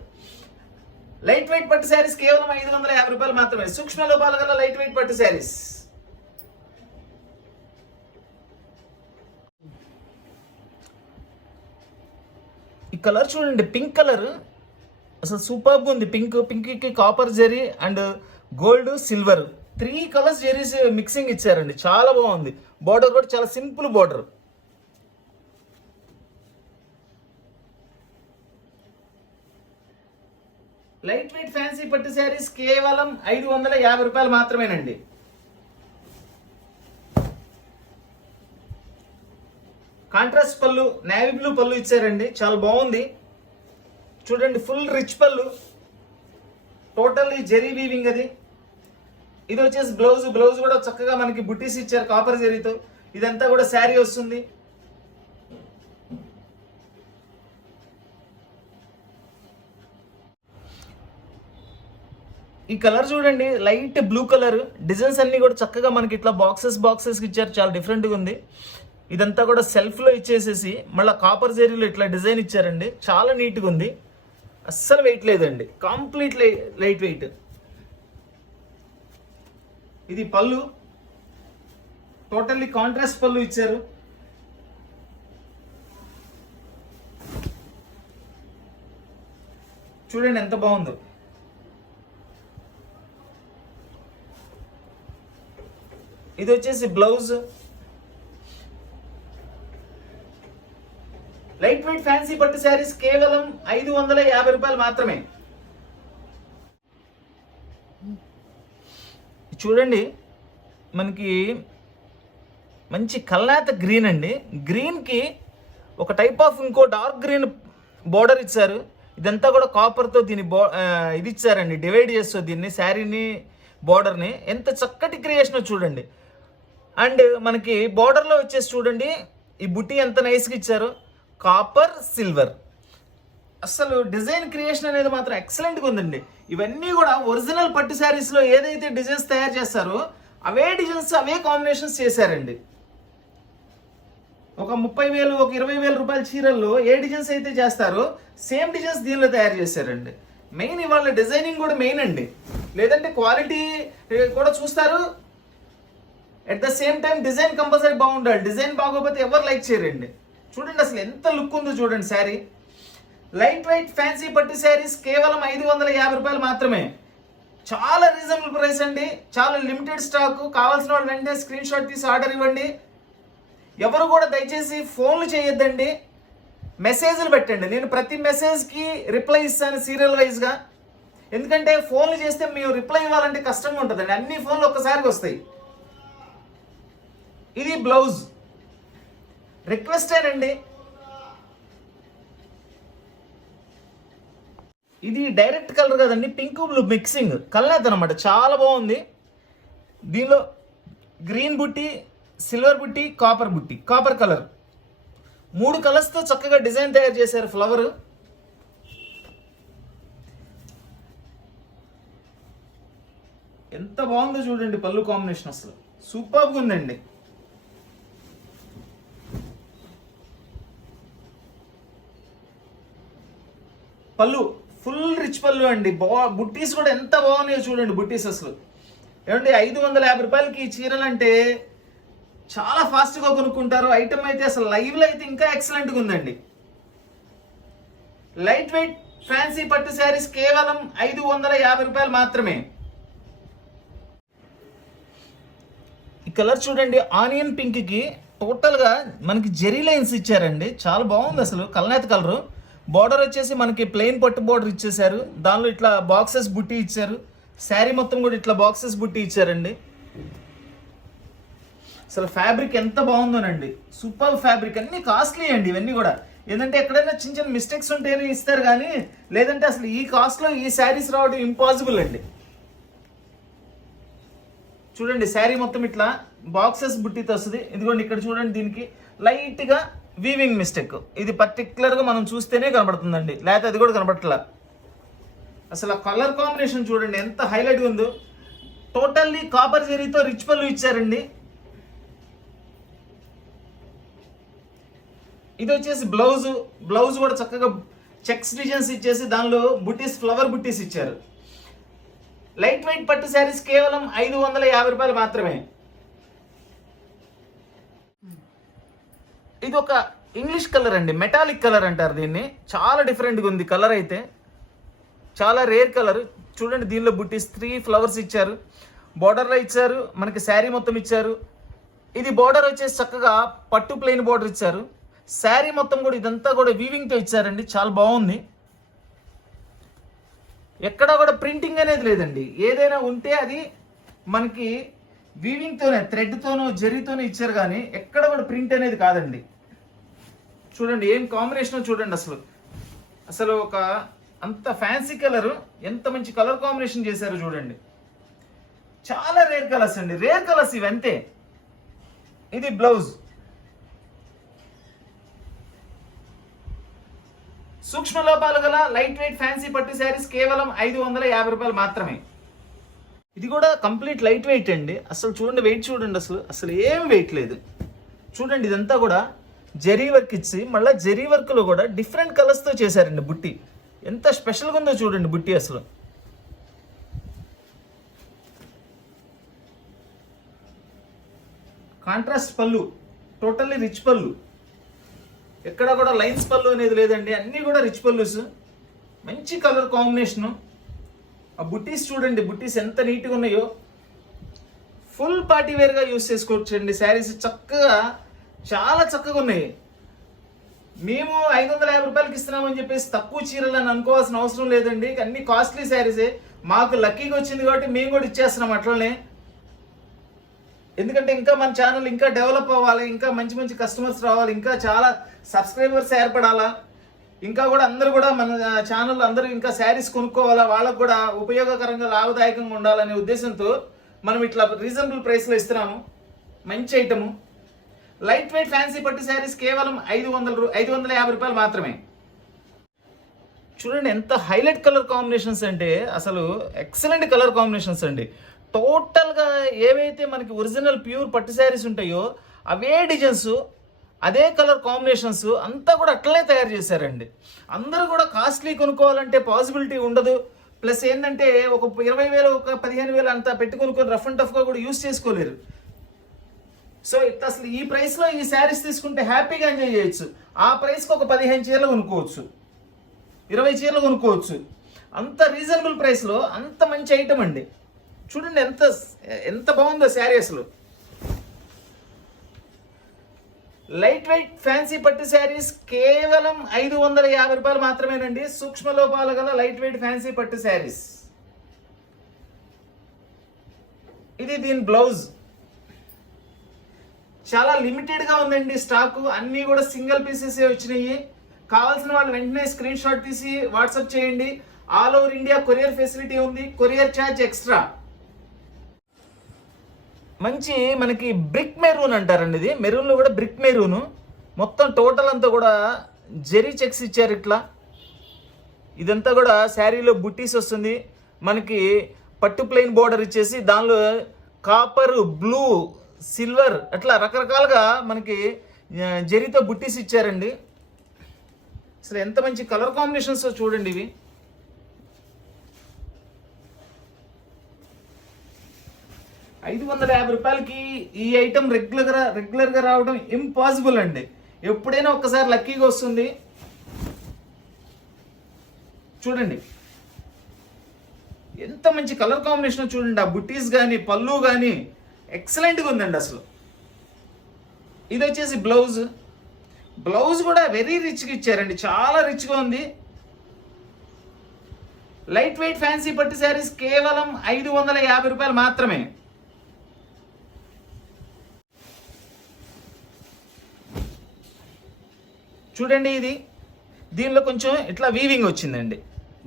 లైట్ వెయిట్ పట్టు శారీస్ కేవలం 550 రూపాయలు మాత్రమే. సూక్ష్మ లోపాల గల లైట్ వెయిట్ పట్టు శారీస్. ఈ కలర్ చూడండి పింక్ కలర్ అసలు సూపర్గా ఉంది. పింక్కి copper zari and gold silver 3 colours జెరీస్ మిక్సింగ్ ఇచ్చారండి, చాలా బాగుంది. బార్డర్ కూడా చాలా simple border. Light weight fancy పట్టు శారీస్ కేవలం 550 రూపాయలు మాత్రమేనండి. కాంట్రాస్ట్ పళ్ళు, నేవీ బ్లూ పళ్ళు ఇచ్చారండి, చాలా బాగుంది. చూడండి ఫుల్ రిచ్ పళ్ళు, టోటల్లీ జెరీ వీవింగ్ అది. ఇది వచ్చేసి బ్లౌజ్. బ్లౌజ్ కూడా చక్కగా మనకి బుట్టీస్ ఇచ్చారు కాపర్ జెరీతో. ఇదంతా కూడా శారీ వస్తుంది. ఈ కలర్ చూడండి లైట్ బ్లూ కలర్. డిజైన్స్ అన్ని కూడా చక్కగా మనకి ఇట్లా బాక్సెస్ ఇచ్చారు, చాలా డిఫరెంట్గా ఉంది. ఇదంతా కూడా సెల్ఫ్లో ఇచ్చేసేసి మళ్ళీ కాపర్ జెరీలో ఇట్లా డిజైన్ ఇచ్చారండి, చాలా నీట్గా ఉంది. అస్సలు వెయిట్ లేదండి, కంప్లీట్ లైట్ వెయిట్. ఇది పళ్ళు, టోటల్లీ కాంట్రాస్ట్ పళ్ళు ఇచ్చారు. చూడండి ఎంత బాగుందో. ఇది వచ్చేసి బ్లౌజ్. లైట్ వెయిట్ ఫ్యాన్సీ పట్టు శారీస్ కేవలం 550 రూపాయలు మాత్రమే. చూడండి మనకి మంచి కల్నాత గ్రీన్ అండి. గ్రీన్కి ఒక టైప్ ఆఫ్ ఇంకో డార్క్ గ్రీన్ బోర్డర్ ఇచ్చారు. ఇదంతా కూడా కాపర్తో దీని ఇది ఇచ్చారండి, డివైడ్ చేస్తూ దీన్ని శారీని బోర్డర్ని. ఎంత చక్కటి క్రియేషన్ చూడండి. అండ్ మనకి బోర్డర్లో వచ్చేసి చూడండి ఈ బుట్టి ఎంత నైస్గా ఇచ్చారు, కాపర్ సిల్వర్. అసలు డిజైన్ క్రియేషన్ అనేది మాత్రం ఎక్సలెంట్గా ఉందండి. ఇవన్నీ కూడా ఒరిజినల్ పట్టు శారీస్లో ఏదైతే డిజైన్స్ తయారు చేస్తారో అవే డిజైన్స్ అవే కాంబినేషన్స్ చేశారండి. ఒక 30,000 ఒక 20,000 రూపాయల చీరల్లో ఏ డిజైన్స్ అయితే చేస్తారో సేమ్ డిజైన్స్ దీనిలో తయారు చేశారండి. మెయిన్ ఇవాళ డిజైనింగ్ కూడా మెయిన్ అండి, లేదంటే క్వాలిటీ కూడా చూస్తారు. At the same time design compulsory బాగుండాలి. డిజైన్ బాగోకపోతే ఎవరు లైక్ చేయరండి. చూడండి అసలు ఎంత లుక్ ఉందో చూడండి శారీ. లైట్ వెయిట్ ఫ్యాన్సీ పట్టు శారీస్ కేవలం 550 రూపాయలు మాత్రమే. చాలా రీజనబుల్ ప్రైస్ అండి. చాలా లిమిటెడ్ స్టాక్. కావాల్సిన వాళ్ళు వెంటనే స్క్రీన్ షాట్ తీసి ఆర్డర్ ఇవ్వండి. ఎవరు కూడా దయచేసి ఫోన్లు చేయొద్దండి, మెసేజ్లు పెట్టండి. నేను ప్రతి మెసేజ్కి రిప్లై ఇస్తాను సీరియల్ వైజ్గా. ఎందుకంటే ఫోన్లు చేస్తే మేము రిప్లై ఇవ్వాలంటే కష్టంగా ఉంటుందండి. అన్ని ఫోన్లు ఒక్కసారికి వస్తాయి. ఇది బ్లౌజ్ రిక్వెస్టేనండి. ఇది డైరెక్ట్ కలర్ కదండి, పింక్ బ్లూ మిక్సింగ్ కలనేత అనమాట. చాలా బాగుంది. దీనిలో గ్రీన్ బుట్టి, సిల్వర్ బుట్టి, కాపర్ బుట్టి, కాపర్ కలర్ 3 కలర్స్తో చక్కగా డిజైన్ తయారు చేశారు. ఫ్లవర్ ఎంత బాగుందో చూడండి. పళ్ళు కాంబినేషన్ అసలు సూపర్గా ఉందండి. పళ్ళు ఫుల్ రిచ్ పళ్ళు అండి. బుట్టీస్ కూడా ఎంత బాగున్నాయో చూడండి. బుట్టీస్ అసలు ఏమండి 550 రూపాయలకి ఈ చీరలు అంటే చాలా ఫాస్ట్గా కొనుక్కుంటారు. ఐటమ్ అయితే అసలు లైవ్లో అయితే ఇంకా ఎక్సలెంట్గా ఉందండి. లైట్ వెయిట్ ఫ్యాన్సీ పట్టు శారీస్ కేవలం 550 రూపాయలు మాత్రమే. ఈ కలర్ చూడండి, ఆనియన్ పింక్కి టోటల్గా మనకి జెరీ లైన్స్ ఇచ్చారండి. చాలా బాగుంది అసలు. కలనేత కలరు. బార్డర్ వచ్చేసి మనకి ప్లెయిన్ పట్టు బార్డర్ ఇచ్చేసారు. దానిలో ఇట్లా బాక్సెస్ బుట్టి ఇచ్చారు. శారీ మొత్తం కూడా ఇట్లా బాక్సెస్ బుట్టి ఇచ్చారండి. అసలు ఫ్యాబ్రిక్ ఎంత బాగుందోనండి. Super fabric. అన్ని కాస్ట్లీ అండి ఇవన్నీ కూడా. ఏంటంటే ఎక్కడైనా చిన్న చిన్న మిస్టేక్స్ ఉంటేనే ఇస్తారు, కానీ లేదంటే అసలు ఈ కాస్ట్లో ఈ శారీస్ రావడం ఇంపాసిబుల్ అండి. చూడండి శారీ మొత్తం ఇట్లా బాక్సెస్ బుట్టితో వస్తుంది. ఇదిగోండి ఇక్కడ చూడండి, దీనికి లైట్గా వీవింగ్ మిస్టేక్. ఇది పర్టికులర్గా మనం చూస్తేనే కనబడుతుందండి, లేకపోతే అది కూడా కనబడట్లా. అసలు ఆ కలర్ కాంబినేషన్ చూడండి ఎంత హైలైట్గా ఉందో. టోటల్లీ కాపర్ జరీతో రిచ్ పళ్ళు ఇచ్చారండి. ఇది వచ్చేసి బ్లౌజ్ కూడా చక్కగా చెక్స్ డిజైన్స్ ఇచ్చేసి దానిలో బుట్టీస్, ఫ్లవర్ బుట్టీస్ ఇచ్చారు. లైట్ వెయిట్ పట్టు శారీస్ కేవలం 550 రూపాయలు మాత్రమే. ఇది ఒక ఇంగ్లీష్ కలర్ అండి, మెటాలిక్ కలర్ అంటారు దీన్ని. చాలా డిఫరెంట్గా ఉంది కలర్ అయితే. చాలా రేర్ కలర్. చూడండి దీనిలో బుట్టీస్ 3 ఫ్లవర్స్ ఇచ్చారు. బార్డర్లో ఇచ్చారు, మనకి శారీ మొత్తం ఇచ్చారు. ఇది బార్డర్ వచ్చేసి చక్కగా పట్టు ప్లెయిన్ బార్డర్ ఇచ్చారు. శారీ మొత్తం కూడా ఇదంతా కూడా వీవింగ్తో ఇచ్చారండి. చాలా బాగుంది. ఎక్కడా కూడా ప్రింటింగ్ అనేది లేదండి. ఏదైనా ఉంటే అది మనకి వీవింగ్తోనే, థ్రెడ్తోనో జరీతోనో ఇచ్చారు, కానీ ఎక్కడ కూడా ప్రింట్ అనేది కాదండి. చూడండి ఏం కాంబినేషన్ చూడండి. అసలు ఒక అంత ఫ్యాన్సీ కలర్, ఎంత మంచి కలర్ కాంబినేషన్ చేశారు చూడండి. చాలా రేర్ కలర్స్ అండి, రేర్ కలర్స్ ఇవి అంతే. ఇది బ్లౌజ్. సూక్ష్మ లోపాలు గల లైట్ వెయిట్ ఫ్యాన్సీ పట్టు శారీస్ కేవలం 550 రూపాయలు మాత్రమే. ఇది కూడా కంప్లీట్ లైట్ వెయిట్ అండి. అసలు చూడండి వెయిట్ చూడండి, అసలు ఏం వెయిట్ లేదు. చూడండి ఇదంతా కూడా జరీ వర్క్ ఇచ్చి మళ్ళీ జరీ వర్క్లో కూడా డిఫరెంట్ కలర్స్తో చేశారండి బుట్టి. ఎంత స్పెషల్గా ఉందో చూడండి బుట్టి. అసలు కాంట్రాస్ట్ పళ్ళు, టోటల్లీ రిచ్ పళ్ళు. ఎక్కడ కూడా లైన్స్ పళ్ళు అనేది లేదండి, అన్నీ కూడా రిచ్ పళ్ళుస్. మంచి కలర్ కాంబినేషను. ఆ బుట్టీస్ చూడండి, బుట్టీస్ ఎంత నీట్గా ఉన్నాయో. ఫుల్ పార్టీ వేర్గా యూస్ చేసుకోవచ్చు అండి. శారీస్ చక్కగా, చాలా చక్కగా ఉన్నాయి. మేము 550 రూపాయలకి ఇస్తున్నామని చెప్పేసి తక్కువ చీరలు అని అనుకోవాల్సిన అవసరం లేదండి. అన్ని కాస్ట్లీ శారీసే. మాకు లక్కీగా వచ్చింది కాబట్టి మేము కూడా ఇచ్చేస్తున్నాం అట్లనే. ఎందుకంటే ఇంకా మన ఛానల్ ఇంకా డెవలప్ అవ్వాలి, ఇంకా మంచి మంచి కస్టమర్స్ రావాలి, ఇంకా చాలా సబ్స్క్రైబర్స్ ఏర్పడాలా, ఇంకా కూడా అందరూ కూడా మన ఛానల్ అందరూ ఇంకా శారీస్ కొనుక్కోవాలా, వాళ్ళకు కూడా ఉపయోగకరంగా లాభదాయకంగా ఉండాలనే ఉద్దేశంతో మనం ఇట్లా రీజనబుల్ ప్రైస్లో ఇస్తున్నాము. మంచి ఐటము. లైట్ వెయిట్ ఫ్యాన్సీ పట్టు శారీస్ కేవలం 550 రూపాయలు మాత్రమే. చూడండి ఎంత హైలైట్ కలర్ కాంబినేషన్స్ అంటే, అసలు ఎక్సలెంట్ కలర్ కాంబినేషన్స్ అండి. టోటల్గా ఏవైతే మనకి ఒరిజినల్ ప్యూర్ పట్టు శారీస్ ఉంటాయో అవే డిజైన్స్, అదే కలర్ కాంబినేషన్స్ అంతా కూడా అట్లనే తయారు చేశారండి. అందరూ కూడా కాస్ట్లీ కొనుక్కోవాలంటే పాసిబిలిటీ ఉండదు. ప్లస్ ఏంటంటే ఒక 20,000 ఒక 15,000 అంతా పెట్టి కొనుక్కొని రఫ్ అండ్ టఫ్గా కూడా యూస్ చేసుకోలేరు. సో ఇట్లా అసలు ఈ ప్రైస్లో ఈ శారీస్ తీసుకుంటే హ్యాపీగా ఎంజాయ్ చేయొచ్చు. ఆ ప్రైస్కి ఒక 15 చీరలు కొనుక్కోవచ్చు, 20 చీరలు కొనుక్కోవచ్చు. అంత రీజనబుల్ ప్రైస్లో అంత మంచి ఐటమ్ అండి. చూడండి ఎంత ఎంత బాగుందో శారీ అసలు. లైట్ వెయిట్ ఫ్యాన్సీ పట్టు శారీస్ కేవలం 550 రూపాయలు మాత్రమేనండి. సూక్ష్మ లోపాలు గల లైట్ వెయిట్ ఫ్యాన్సీ పట్టు శారీస్. ఇది దీని బ్లౌజ్. చాలా లిమిటెడ్గా ఉందండి స్టాకు, అన్నీ కూడా సింగిల్ పీసెస్ వచ్చినాయి. కావాల్సిన వాళ్ళు వెంటనే స్క్రీన్ షాట్ తీసి వాట్సాప్ చేయండి. All over India courier facility ఉంది, కొరియర్ ఛార్జ్ ఎక్స్ట్రా. మంచి మనకి బ్రిక్ మెరూన్ అంటారండి. ఇది మెరూన్లో కూడా బ్రిక్ మెరూను. మొత్తం టోటల్ అంతా కూడా జెరీ చెక్స్ ఇచ్చారు ఇట్లా. ఇదంతా కూడా శారీలో బుట్టీస్ వస్తుంది. మనకి పట్టు ప్లెయిన్ బోర్డర్ ఇచ్చేసి దానిలో కాపర్, బ్లూ, సిల్వర్ అట్లా రకరకాలుగా మనకి జెరీతో బుట్టీస్ ఇచ్చారండి. అసలు ఎంత మంచి కలర్ కాంబినేషన్స్ చూడండి ఇవి. ₹550 ఈ ఐటమ్ రెగ్యులర్గా రావడం ఇంపాసిబుల్ అండి. ఎప్పుడైనా ఒక్కసారి లక్కీగా వస్తుంది. చూడండి ఎంత మంచి కలర్ కాంబినేషన్ చూడండి. ఆ బుట్టీస్ కానీ పళ్ళు కానీ ఎక్సలెంట్గా ఉందండి అసలు. ఇది వచ్చేసి బ్లౌజ్. బ్లౌజ్ కూడా వెరీ రిచ్గా ఇచ్చారండి, చాలా రిచ్గా ఉంది. లైట్ వెయిట్ ఫ్యాన్సీ పట్టు శారీస్ కేవలం ₹550 మాత్రమే. చూడండి ఇది దీనిలో కొంచెం ఇట్లా వీవింగ్ వచ్చిందండి.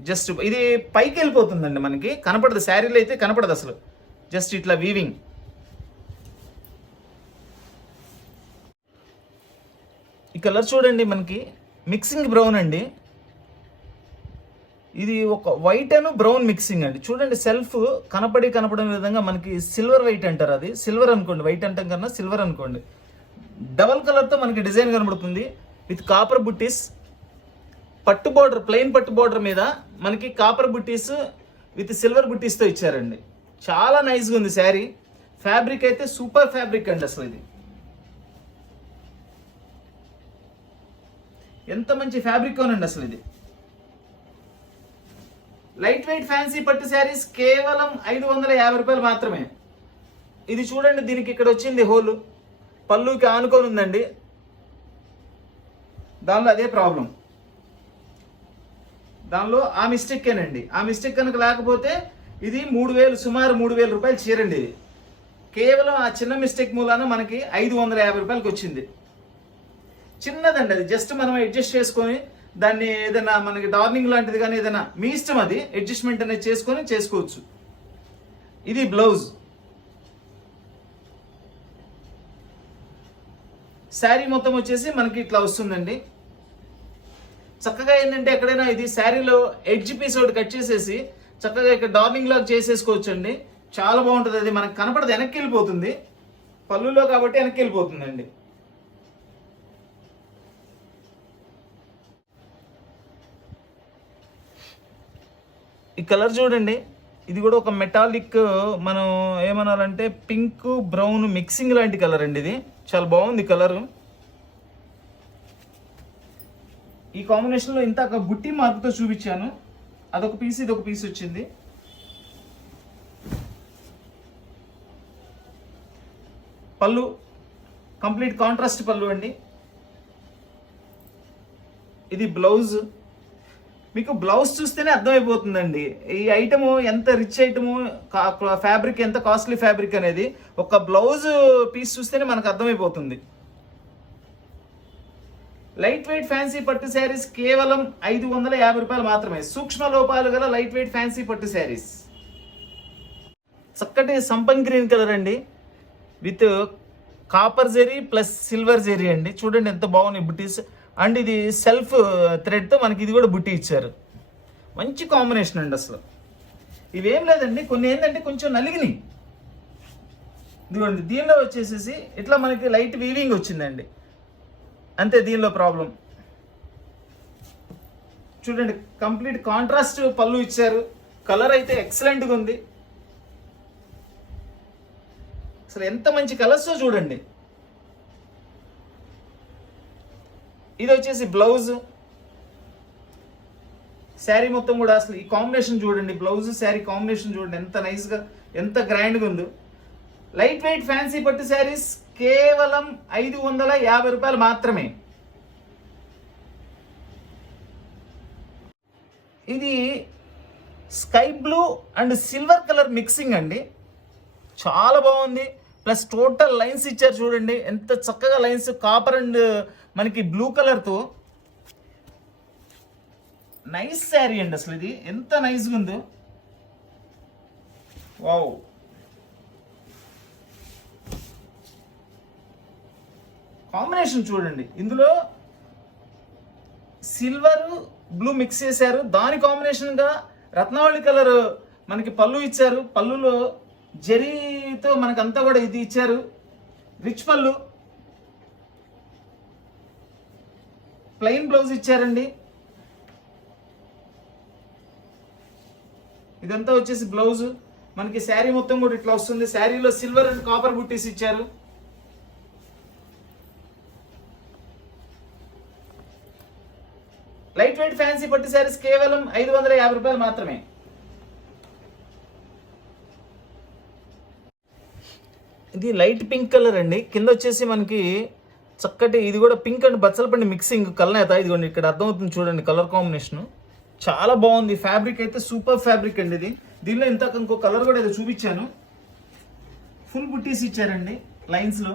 జస్ట్ ఇది పైకి వెళ్ళిపోతుందండి, మనకి కనపడదు. శారీలో అయితే కనపడదు అసలు, జస్ట్ ఇట్లా వీవింగ్. ఈ కలర్ చూడండి, మనకి మిక్సింగ్ బ్రౌన్ అండి. ఇది ఒక వైట్ అండ్ బ్రౌన్ మిక్సింగ్ అండి. చూడండి సెల్ఫ్ కనపడని విధంగా మనకి సిల్వర్ వైట్ అంటారు. అది సిల్వర్ అనుకోండి, వైట్ అంటాం కన్నా సిల్వర్ అనుకోండి. డబల్ కలర్తో మనకి డిజైన్ కనబడుతుంది విత్ కాపర్ బుట్టీస్. పట్టు బోర్డర్, ప్లెయిన్ పట్టు బోర్డర్ మీద మనకి కాపర్ బుట్టీస్ విత్ సిల్వర్ బుట్టీస్తో ఇచ్చారండి. చాలా నైస్గా ఉంది శారీ. ఫ్యాబ్రిక్ అయితే సూపర్ ఫ్యాబ్రిక్ అండి అసలు. ఇది ఎంత మంచి ఫ్యాబ్రిక్ అనండి అసలు. ఇది లైట్ వెయిట్ ఫ్యాన్సీ పట్టు శారీస్ కేవలం ₹550 మాత్రమే. ఇది చూడండి, దీనికి ఇక్కడ వచ్చింది హోలు, పళ్ళుకి ఆనుకొని ఉందండి. దానిలో అదే ప్రాబ్లం, దానిలో ఆ మిస్టేకేనండి. ఆ మిస్టేక్ కనుక లేకపోతే ఇది 3000, సుమారు ₹3000 చీరండి. ఇది కేవలం ఆ చిన్న మిస్టేక్ మూలాన మనకి ₹550 వచ్చింది. చిన్నదండి అది, జస్ట్ మనం అడ్జస్ట్ చేసుకొని దాన్ని ఏదైనా మనకి డార్నింగ్ లాంటిది కానీ ఏదైనా మీ ఇష్టం, అది అడ్జస్ట్మెంట్ అనేది చేసుకొని చేసుకోవచ్చు. ఇది బ్లౌజ్. శారీ మొత్తం వచ్చేసి మనకి ఇట్లా వస్తుందండి. చక్కగా ఏంటంటే ఎక్కడైనా ఇది శారీలో ఎడ్జ్ పీస్ ఒకటి కట్ చేసేసి చక్కగా ఇక్కడ డార్నింగ్ లాగా చేసేసుకోవచ్చు అండి. చాలా బాగుంటుంది. అది మనకు కనపడదు, వెనక్కి వెళ్ళిపోతుంది. పళ్ళులో కాబట్టి వెనక్కి వెళ్ళిపోతుందండి. ఈ కలర్ చూడండి, ఇది కూడా ఒక మెటాలిక్, మనం ఏమనాలంటే పింక్ బ్రౌన్ మిక్సింగ్ లాంటి కలర్ అండి. ఇది చాలా బాగుంది కలరు. ఈ కాంబినేషన్లో ఇంత బుట్టి మార్పుతో చూపించాను. అదొక పీస్, ఇదొక పీస్ వచ్చింది. పళ్ళు కంప్లీట్ కాంట్రాస్ట్ పళ్ళు అండి. ఇది బ్లౌజ్. మీకు బ్లౌజ్ చూస్తేనే అర్థమైపోతుందండి ఈ ఐటము ఎంత రిచ్ ఐటము, ఫ్యాబ్రిక్ ఎంత కాస్ట్లీ ఫ్యాబ్రిక్ అనేది. ఒక బ్లౌజ్ పీస్ చూస్తేనే మనకు అర్థమైపోతుంది. లైట్ వెయిట్ ఫ్యాన్సీ పట్టు శారీస్ కేవలం ₹550 మాత్రమే. సూక్ష్మ లోపాలు గల లైట్ వెయిట్ ఫ్యాన్సీ పట్టు శారీస్. చక్కటి సంపంగ్ గ్రీన్ కలర్ అండి, with copper zari plus silver zari అండి. చూడండి ఎంత బాగున్నాయి బుట్టీస్. అండ్ ఇది సెల్ఫ్ థ్రెడ్తో మనకి ఇది కూడా బుట్టి ఇచ్చారు. మంచి కాంబినేషన్ అండి అసలు. ఇవేం లేదండి, కొన్ని ఏంటంటే కొంచెం నలిగినాయి. ఇదిగోండి దీనిలో వచ్చేసేసి ఇట్లా మనకి లైట్ వీవింగ్ వచ్చిందండి, అంతే దీనిలో ప్రాబ్లం. చూడండి కంప్లీట్ కాంట్రాస్ట్ పళ్ళు ఇచ్చారు. కలర్ అయితే ఎక్సలెంట్గా ఉంది. అసలు ఎంత మంచి కలర్స్ చూడండి. ఇది వచ్చేసి బ్లౌజ్. శారీ మొత్తం కూడా అసలు ఈ కాంబినేషన్ చూడండి, బ్లౌజ్ శారీ కాంబినేషన్ చూడండి ఎంత నైస్గా, ఎంత గ్రాండ్గా ఉందో. లైట్ వెయిట్ ఫ్యాన్సీ పట్టు శారీస్ కేవలం 550 రూపాయలు మాత్రమే. ఇది sky blue and silver colour mixing అండి, చాలా బాగుంది. ప్లస్ టోటల్ లైన్స్ ఇచ్చారు చూడండి, ఎంత చక్కగా లైన్స్, కాపర్ అండ్ మనకి బ్లూ కలర్తో. నైస్ శారీ అండి, అసలు ఇది ఎంత నైస్గా ఉందో. వావ్, కాంబినేషన్ చూడండి, ఇందులో సిల్వర్ బ్లూ మిక్స్ చేశారు. దాని కాంబినేషన్గా రత్నావళి కలర్ మనకి పళ్ళు ఇచ్చారు. పళ్ళులో జరీతో మనకంతా కూడా ఇది ఇచ్చారు, రిచ్ పళ్ళు. ప్లెయిన్ బ్లౌజ్ ఇచ్చారండి. ఇదంతా వచ్చేసి బ్లౌజ్. మనకి శారీ మొత్తం కూడా ఇట్లా వస్తుంది. శారీలో సిల్వర్ అండ్ కాపర్ బుట్టీస్ ఇచ్చారు. లైట్ వెయిట్ ఫ్యాన్సీ పట్టు శారీస్ కేవలం 550 రూపాయలు మాత్రమే. ఇది లైట్ పింక్ కలర్ అండి. కింద వచ్చేసి మనకి చక్కటి, ఇది కూడా పింక్ అండ్ బచ్చలపండి మిక్సింగ్ కలనేత. ఇదిగోండి ఇక్కడ అర్థమవుతుంది చూడండి కలర్ కాంబినేషన్, చాలా బాగుంది. ఫ్యాబ్రిక్ అయితే సూపర్ ఫ్యాబ్రిక్ అండి ఇది. దీనిలో ఇంతకు ఇంకో కలర్ కూడా ఏదో చూపించాను. ఫుల్ బుట్టీస్ ఇచ్చారండి లైన్స్లో.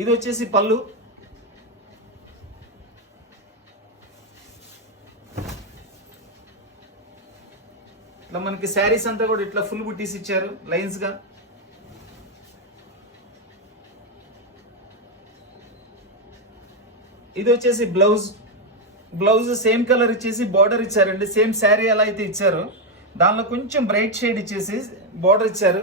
ఇది వచ్చేసి పళ్ళు. ఇట్లా మనకి శారీస్ అంతా కూడా ఇట్లా ఫుల్ బుట్టీస్ ఇచ్చారు లైన్స్ గా. ఇది వచ్చేసి బ్లౌజ్. బ్లౌజ్ సేమ్ కలర్ ఇచ్చేసి బార్డర్ ఇచ్చారండి. సేమ్ శారీ ఎలా అయితే ఇచ్చారో దానిలో కొంచెం బ్రైట్ షేడ్ ఇచ్చేసి బార్డర్ ఇచ్చారు.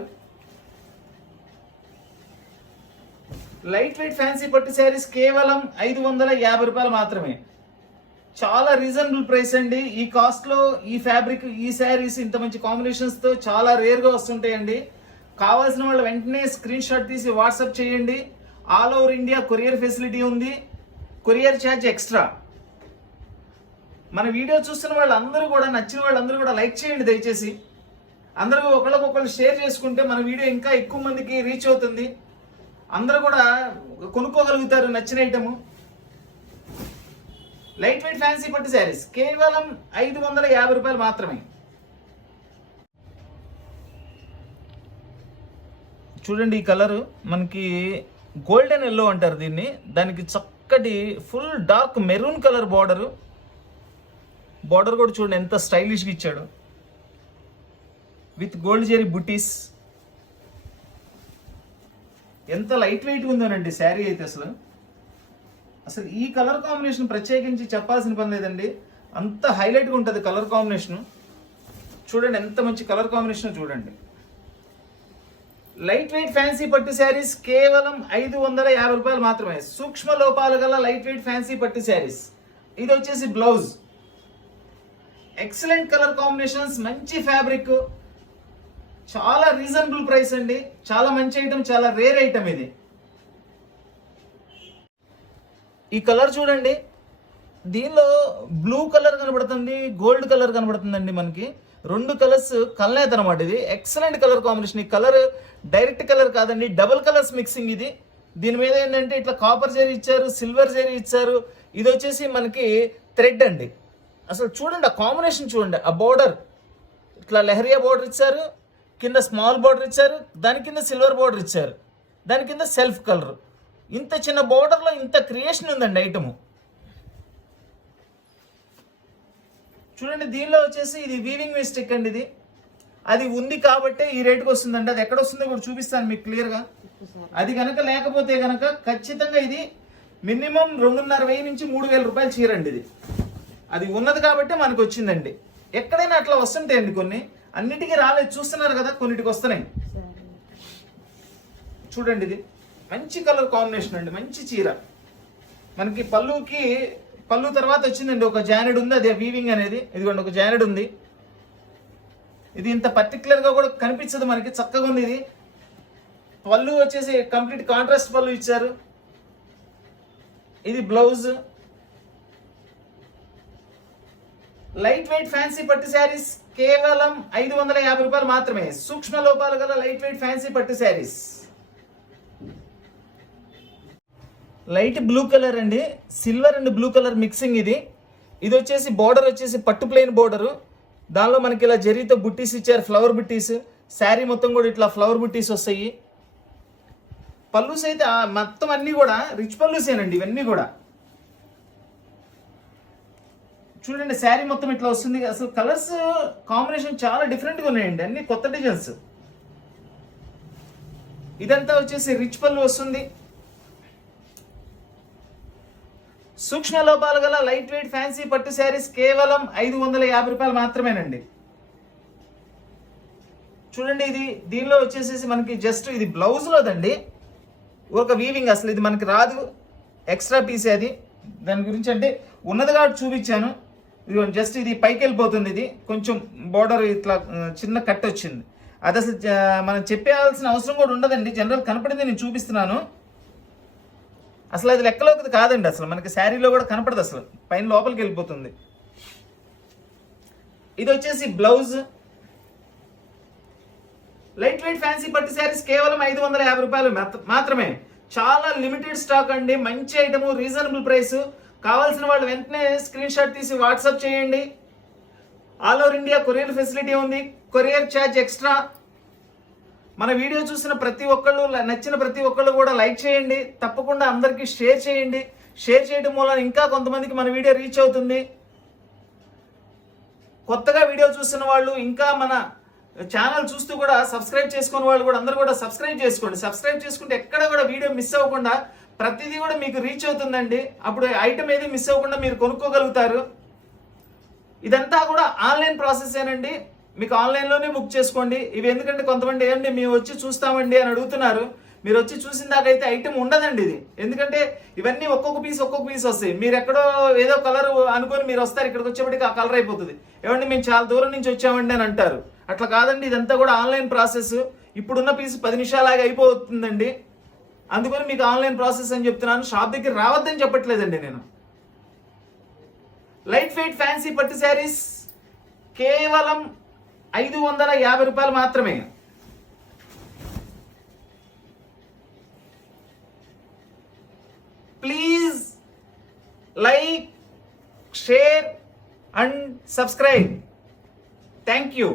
లైట్ వెయిట్ ఫ్యాన్సీ పట్టు శారీస్ కేవలం 550 రూపాయలు మాత్రమే. చాలా రీజనబుల్ ప్రైస్ అండి. ఈ కాస్ట్ లో ఈ ఫ్యాబ్రిక్, ఈ శారీస్ ఇంత మంచి కాంబినేషన్స్ తో చాలా రేర్ గా వస్తుంటాయండి. కావాల్సిన వాళ్ళు వెంటనే స్క్రీన్ షాట్ తీసి వాట్సాప్ చేయండి. All over India courier facility ఉంది. Courier charge extra. మన వీడియో చూస్తున్న వాళ్ళందరూ కూడా, నచ్చిన వాళ్ళందరూ కూడా లైక్ చేయండి దయచేసి. అందరూ ఒకళ్ళకొకళ్ళు షేర్ చేసుకుంటే మన వీడియో ఇంకా ఎక్కువ మందికి రీచ్ అవుతుంది. అందరూ కూడా కొనుక్కోగలుగుతారు నచ్చిన ఐటము. లైట్ వెయిట్ ఫ్యాన్సీ పట్టు శారీస్ కేవలం 550 రూపాయలు మాత్రమే. చూడండి ఈ కలర్ మనకి గోల్డెన్ ఎల్లో అంటారు దీన్ని. దానికి చక్కటి full dark maroon colour border. Border కూడా చూడండి ఎంత స్టైలిష్గా ఇచ్చాడు, విత్ గోల్డ్ జెరీ బుటీస్. ఎంత లైట్ వెయిట్ ఉందోనండి శారీ అయితే. అసలు ఈ కలర్ కాంబినేషన్ ప్రత్యేకించి చెప్పాల్సిన పని లేదండి, అంత హైలైట్గా ఉంటుంది కలర్ కాంబినేషన్. చూడండి ఎంత మంచి కలర్ కాంబినేషన్ చూడండి. లైట్ వెయిట్ ఫ్యాన్సీ పట్టు శారీస్ కేవలం 550 రూపాయలు మాత్రమే. సూక్ష్మ లోపాలు గల లైట్ వెయిట్ ఫ్యాన్సీ పట్టు శారీస్. ఇది వచ్చేసి బ్లౌజ్. ఎక్సలెంట్ కలర్ కాంబినేషన్స్, మంచి ఫ్యాబ్రిక్, చాలా రీజనబుల్ ప్రైస్ అండి. చాలా మంచి ఐటమ్, చాలా రేర్ ఐటమ్ ఇది. ఈ కలర్ చూడండి, దీనిలో బ్లూ కలర్ కనబడుతుంది, గోల్డ్ కలర్ కనబడుతుందండి. మనకి రెండు కలర్స్ కలనేత అనమాట. ఇది ఎక్సలెంట్ కలర్ కాంబినేషన్. ఈ కలర్ డైరెక్ట్ కలర్ కాదండి, డబుల్ కలర్స్ మిక్సింగ్ ఇది. దీని మీద ఏంటంటే ఇట్లా కాపర్ జరీ ఇచ్చారు, సిల్వర్ జరీ ఇచ్చారు. ఇది వచ్చేసి మనకి థ్రెడ్ అండి. అసలు చూడండి ఆ కాంబినేషన్ చూడండి. ఆ బోర్డర్ ఇట్లా లెహరియా బోర్డర్ ఇచ్చారు, కింద స్మాల్ బోర్డర్ ఇచ్చారు, దాని కింద సిల్వర్ బోర్డర్ ఇచ్చారు, దాని కింద సెల్ఫ్ కలర్. ఇంత చిన్న బోర్డర్లో ఇంత క్రియేషన్ ఉందండి ఐటము. చూడండి దీనిలో వచ్చేసి ఇది వీవింగ్ మిస్టేక్ అండి. ఇది అది ఉంది కాబట్టే ఈ రేటుకి వస్తుందండి. అది ఎక్కడ వస్తుందో కూడా చూపిస్తాను మీకు క్లియర్గా. అది కనుక లేకపోతే కనుక ఖచ్చితంగా ఇది మినిమం 2,500 నుంచి 3,000 రూపాయలు చీరండి ఇది. అది ఉన్నది కాబట్టి మనకు వచ్చిందండి. ఎక్కడైనా అట్లా వస్తుంటాయండి కొన్ని, అన్నిటికీ రాలేదు. చూస్తున్నారు కదా, కొన్నిటికి వస్తున్నాయి. చూడండి ఇది మంచి కలర్ కాంబినేషన్ అండి, మంచి చీర. మనకి పళ్ళు తర్వాత వచ్చిందండి ఒక జానెడ్ ఉంది, అదే వీవింగ్ అనేది. ఇదిగోండి ఒక జానెడ్ ఉంది. ఇది ఇంత పర్టికులర్గా కూడా కనిపించదు మనకి, చక్కగా ఉంది ఇది. పళ్ళు వచ్చేసి కంప్లీట్ కాంట్రాస్ట్ పళ్ళు ఇచ్చారు. ఇది బ్లౌజ్. లైట్ వెయిట్ ఫ్యాన్సీ పట్టు శారీస్ కేవలం 550 రూపాయలు మాత్రమే. సూక్ష్మ లోపాలు గల లైట్ వెయిట్ ఫ్యాన్సీ పట్టు శారీస్. లైట్ బ్లూ కలర్ అండి, silver and blue colour mixing ఇది. ఇది వచ్చేసి బోర్డర్ వచ్చేసి పట్టు ప్లెయిన్ బోర్డరు, దానిలో మనకి ఇలా జరీతో బుట్టీస్ ఇచ్చారు, ఫ్లవర్ బుట్టీస్. శారీ మొత్తం కూడా ఇట్లా ఫ్లవర్ బుట్టీస్ వస్తాయి. పల్లూస్ అయితే మొత్తం అన్నీ కూడా రిచ్ పల్లూసేనండి ఇవన్నీ కూడా. చూడండి శారీ మొత్తం ఇట్లా వస్తుంది. అసలు కలర్స్ కాంబినేషన్ చాలా డిఫరెంట్గా ఉన్నాయండి, అన్ని కొత్త డిజైన్స్. ఇదంతా వచ్చేసి రిచ్ పళ్ళు వస్తుంది. సూక్ష్మ లోపాలు గల లైట్ వెయిట్ ఫ్యాన్సీ పట్టు శారీస్ కేవలం 550 రూపాయలు మాత్రమేనండి. చూడండి ఇది దీనిలో వచ్చేసేసి మనకి జస్ట్ ఇది బ్లౌజ్లోదండి, ఒక వీవింగ్. అసలు ఇది మనకి రాదు, ఎక్స్ట్రా పీస్ అది. దాని గురించి అంటే ఉన్నది కాబట్టి చూపించాను. ఇది జస్ట్ ఇది పైకి వెళ్ళిపోతుంది. ఇది కొంచెం బోర్డర్ ఇట్లా చిన్న కట్ వచ్చింది. అది అసలు మనం చెప్పేయాల్సిన అవసరం కూడా ఉండదండి, జనరల్ కనపడింది నేను చూపిస్తున్నాను. అసలు అది లెక్కలోకి కాదండి, అసలు మనకి శారీలో కూడా కనపడదు, అసలు పైన లోపలికి వెళ్ళిపోతుంది. ఇది వచ్చేసి బ్లౌజ్. లైట్ వెయిట్ ఫ్యాన్సీ పట్టు శారీస్ కేవలం 550 రూపాయలు మాత్రమే. చాలా లిమిటెడ్ స్టాక్ అండి, మంచి ఐటమ్, రీజనబుల్ ప్రైస్. కావాల్సిన వాళ్ళు వెంటనే స్క్రీన్ షాట్ తీసి వాట్సాప్ చేయండి. All over India courier facility ఉంది, కొరియర్ ఛార్జ్ ఎక్స్ట్రా. మన వీడియో చూసిన ప్రతి ఒక్కళ్ళు, నచ్చిన ప్రతి ఒక్కళ్ళు కూడా లైక్ చేయండి, తప్పకుండా అందరికీ షేర్ చేయండి. షేర్ చేయడం వల్ల ఇంకా కొంతమందికి మన వీడియో రీచ్ అవుతుంది. కొత్తగా వీడియో చూస్తున్న వాళ్ళు, ఇంకా మన ఛానల్ చూస్తూ కూడా సబ్స్క్రైబ్ చేసుకున్న వాళ్ళు కూడా అందరూ కూడా సబ్స్క్రైబ్ చేసుకోండి. సబ్స్క్రైబ్ చేసుకుంటే ఎక్కడ కూడా వీడియో మిస్ అవ్వకుండా ప్రతిదీ కూడా మీకు రీచ్ అవుతుందండి. అప్పుడు ఐటమ్ ఏది మిస్ అవ్వకుండా మీరు కొనుక్కోగలుగుతారు. ఇదంతా కూడా ఆన్లైన్ ప్రాసెస్ ఏనండి, మీకు ఆన్లైన్లోనే బుక్ చేసుకోండి. ఇవి ఎందుకంటే కొంతమంది ఏంటి మేము వచ్చి చూస్తామండి అని అడుగుతున్నారు. మీరు వచ్చి చూసిన దాకైతే ఐటమ్ ఉండదండి ఇది, ఎందుకంటే ఇవన్నీ ఒక్కొక్క పీస్ వస్తాయి. మీరు ఎక్కడో ఏదో కలర్ అనుకొని మీరు వస్తారు, ఇక్కడికి వచ్చేప్పటికి ఆ కలర్ అయిపోతుంది. ఏమండి మేము చాలా దూరం నుంచి వచ్చామండి అని అంటారు. అట్లా కాదండి, ఇదంతా కూడా ఆన్లైన్ ప్రాసెస్. ఇప్పుడున్న పీస్ 10 నిమిషాలాగా అయిపోతుందండి. అందుకని మీకు ఆన్లైన్ ప్రాసెస్ అని చెప్తున్నాను, షాప్ దగ్గర రావద్దని చెప్పట్లేదండి నేను. లైట్ వెయిట్ ఫ్యాన్సీ పట్టు శారీస్ కేవలం 550 రూపాయలు మాత్రమే. Please like, share and subscribe. Thank you.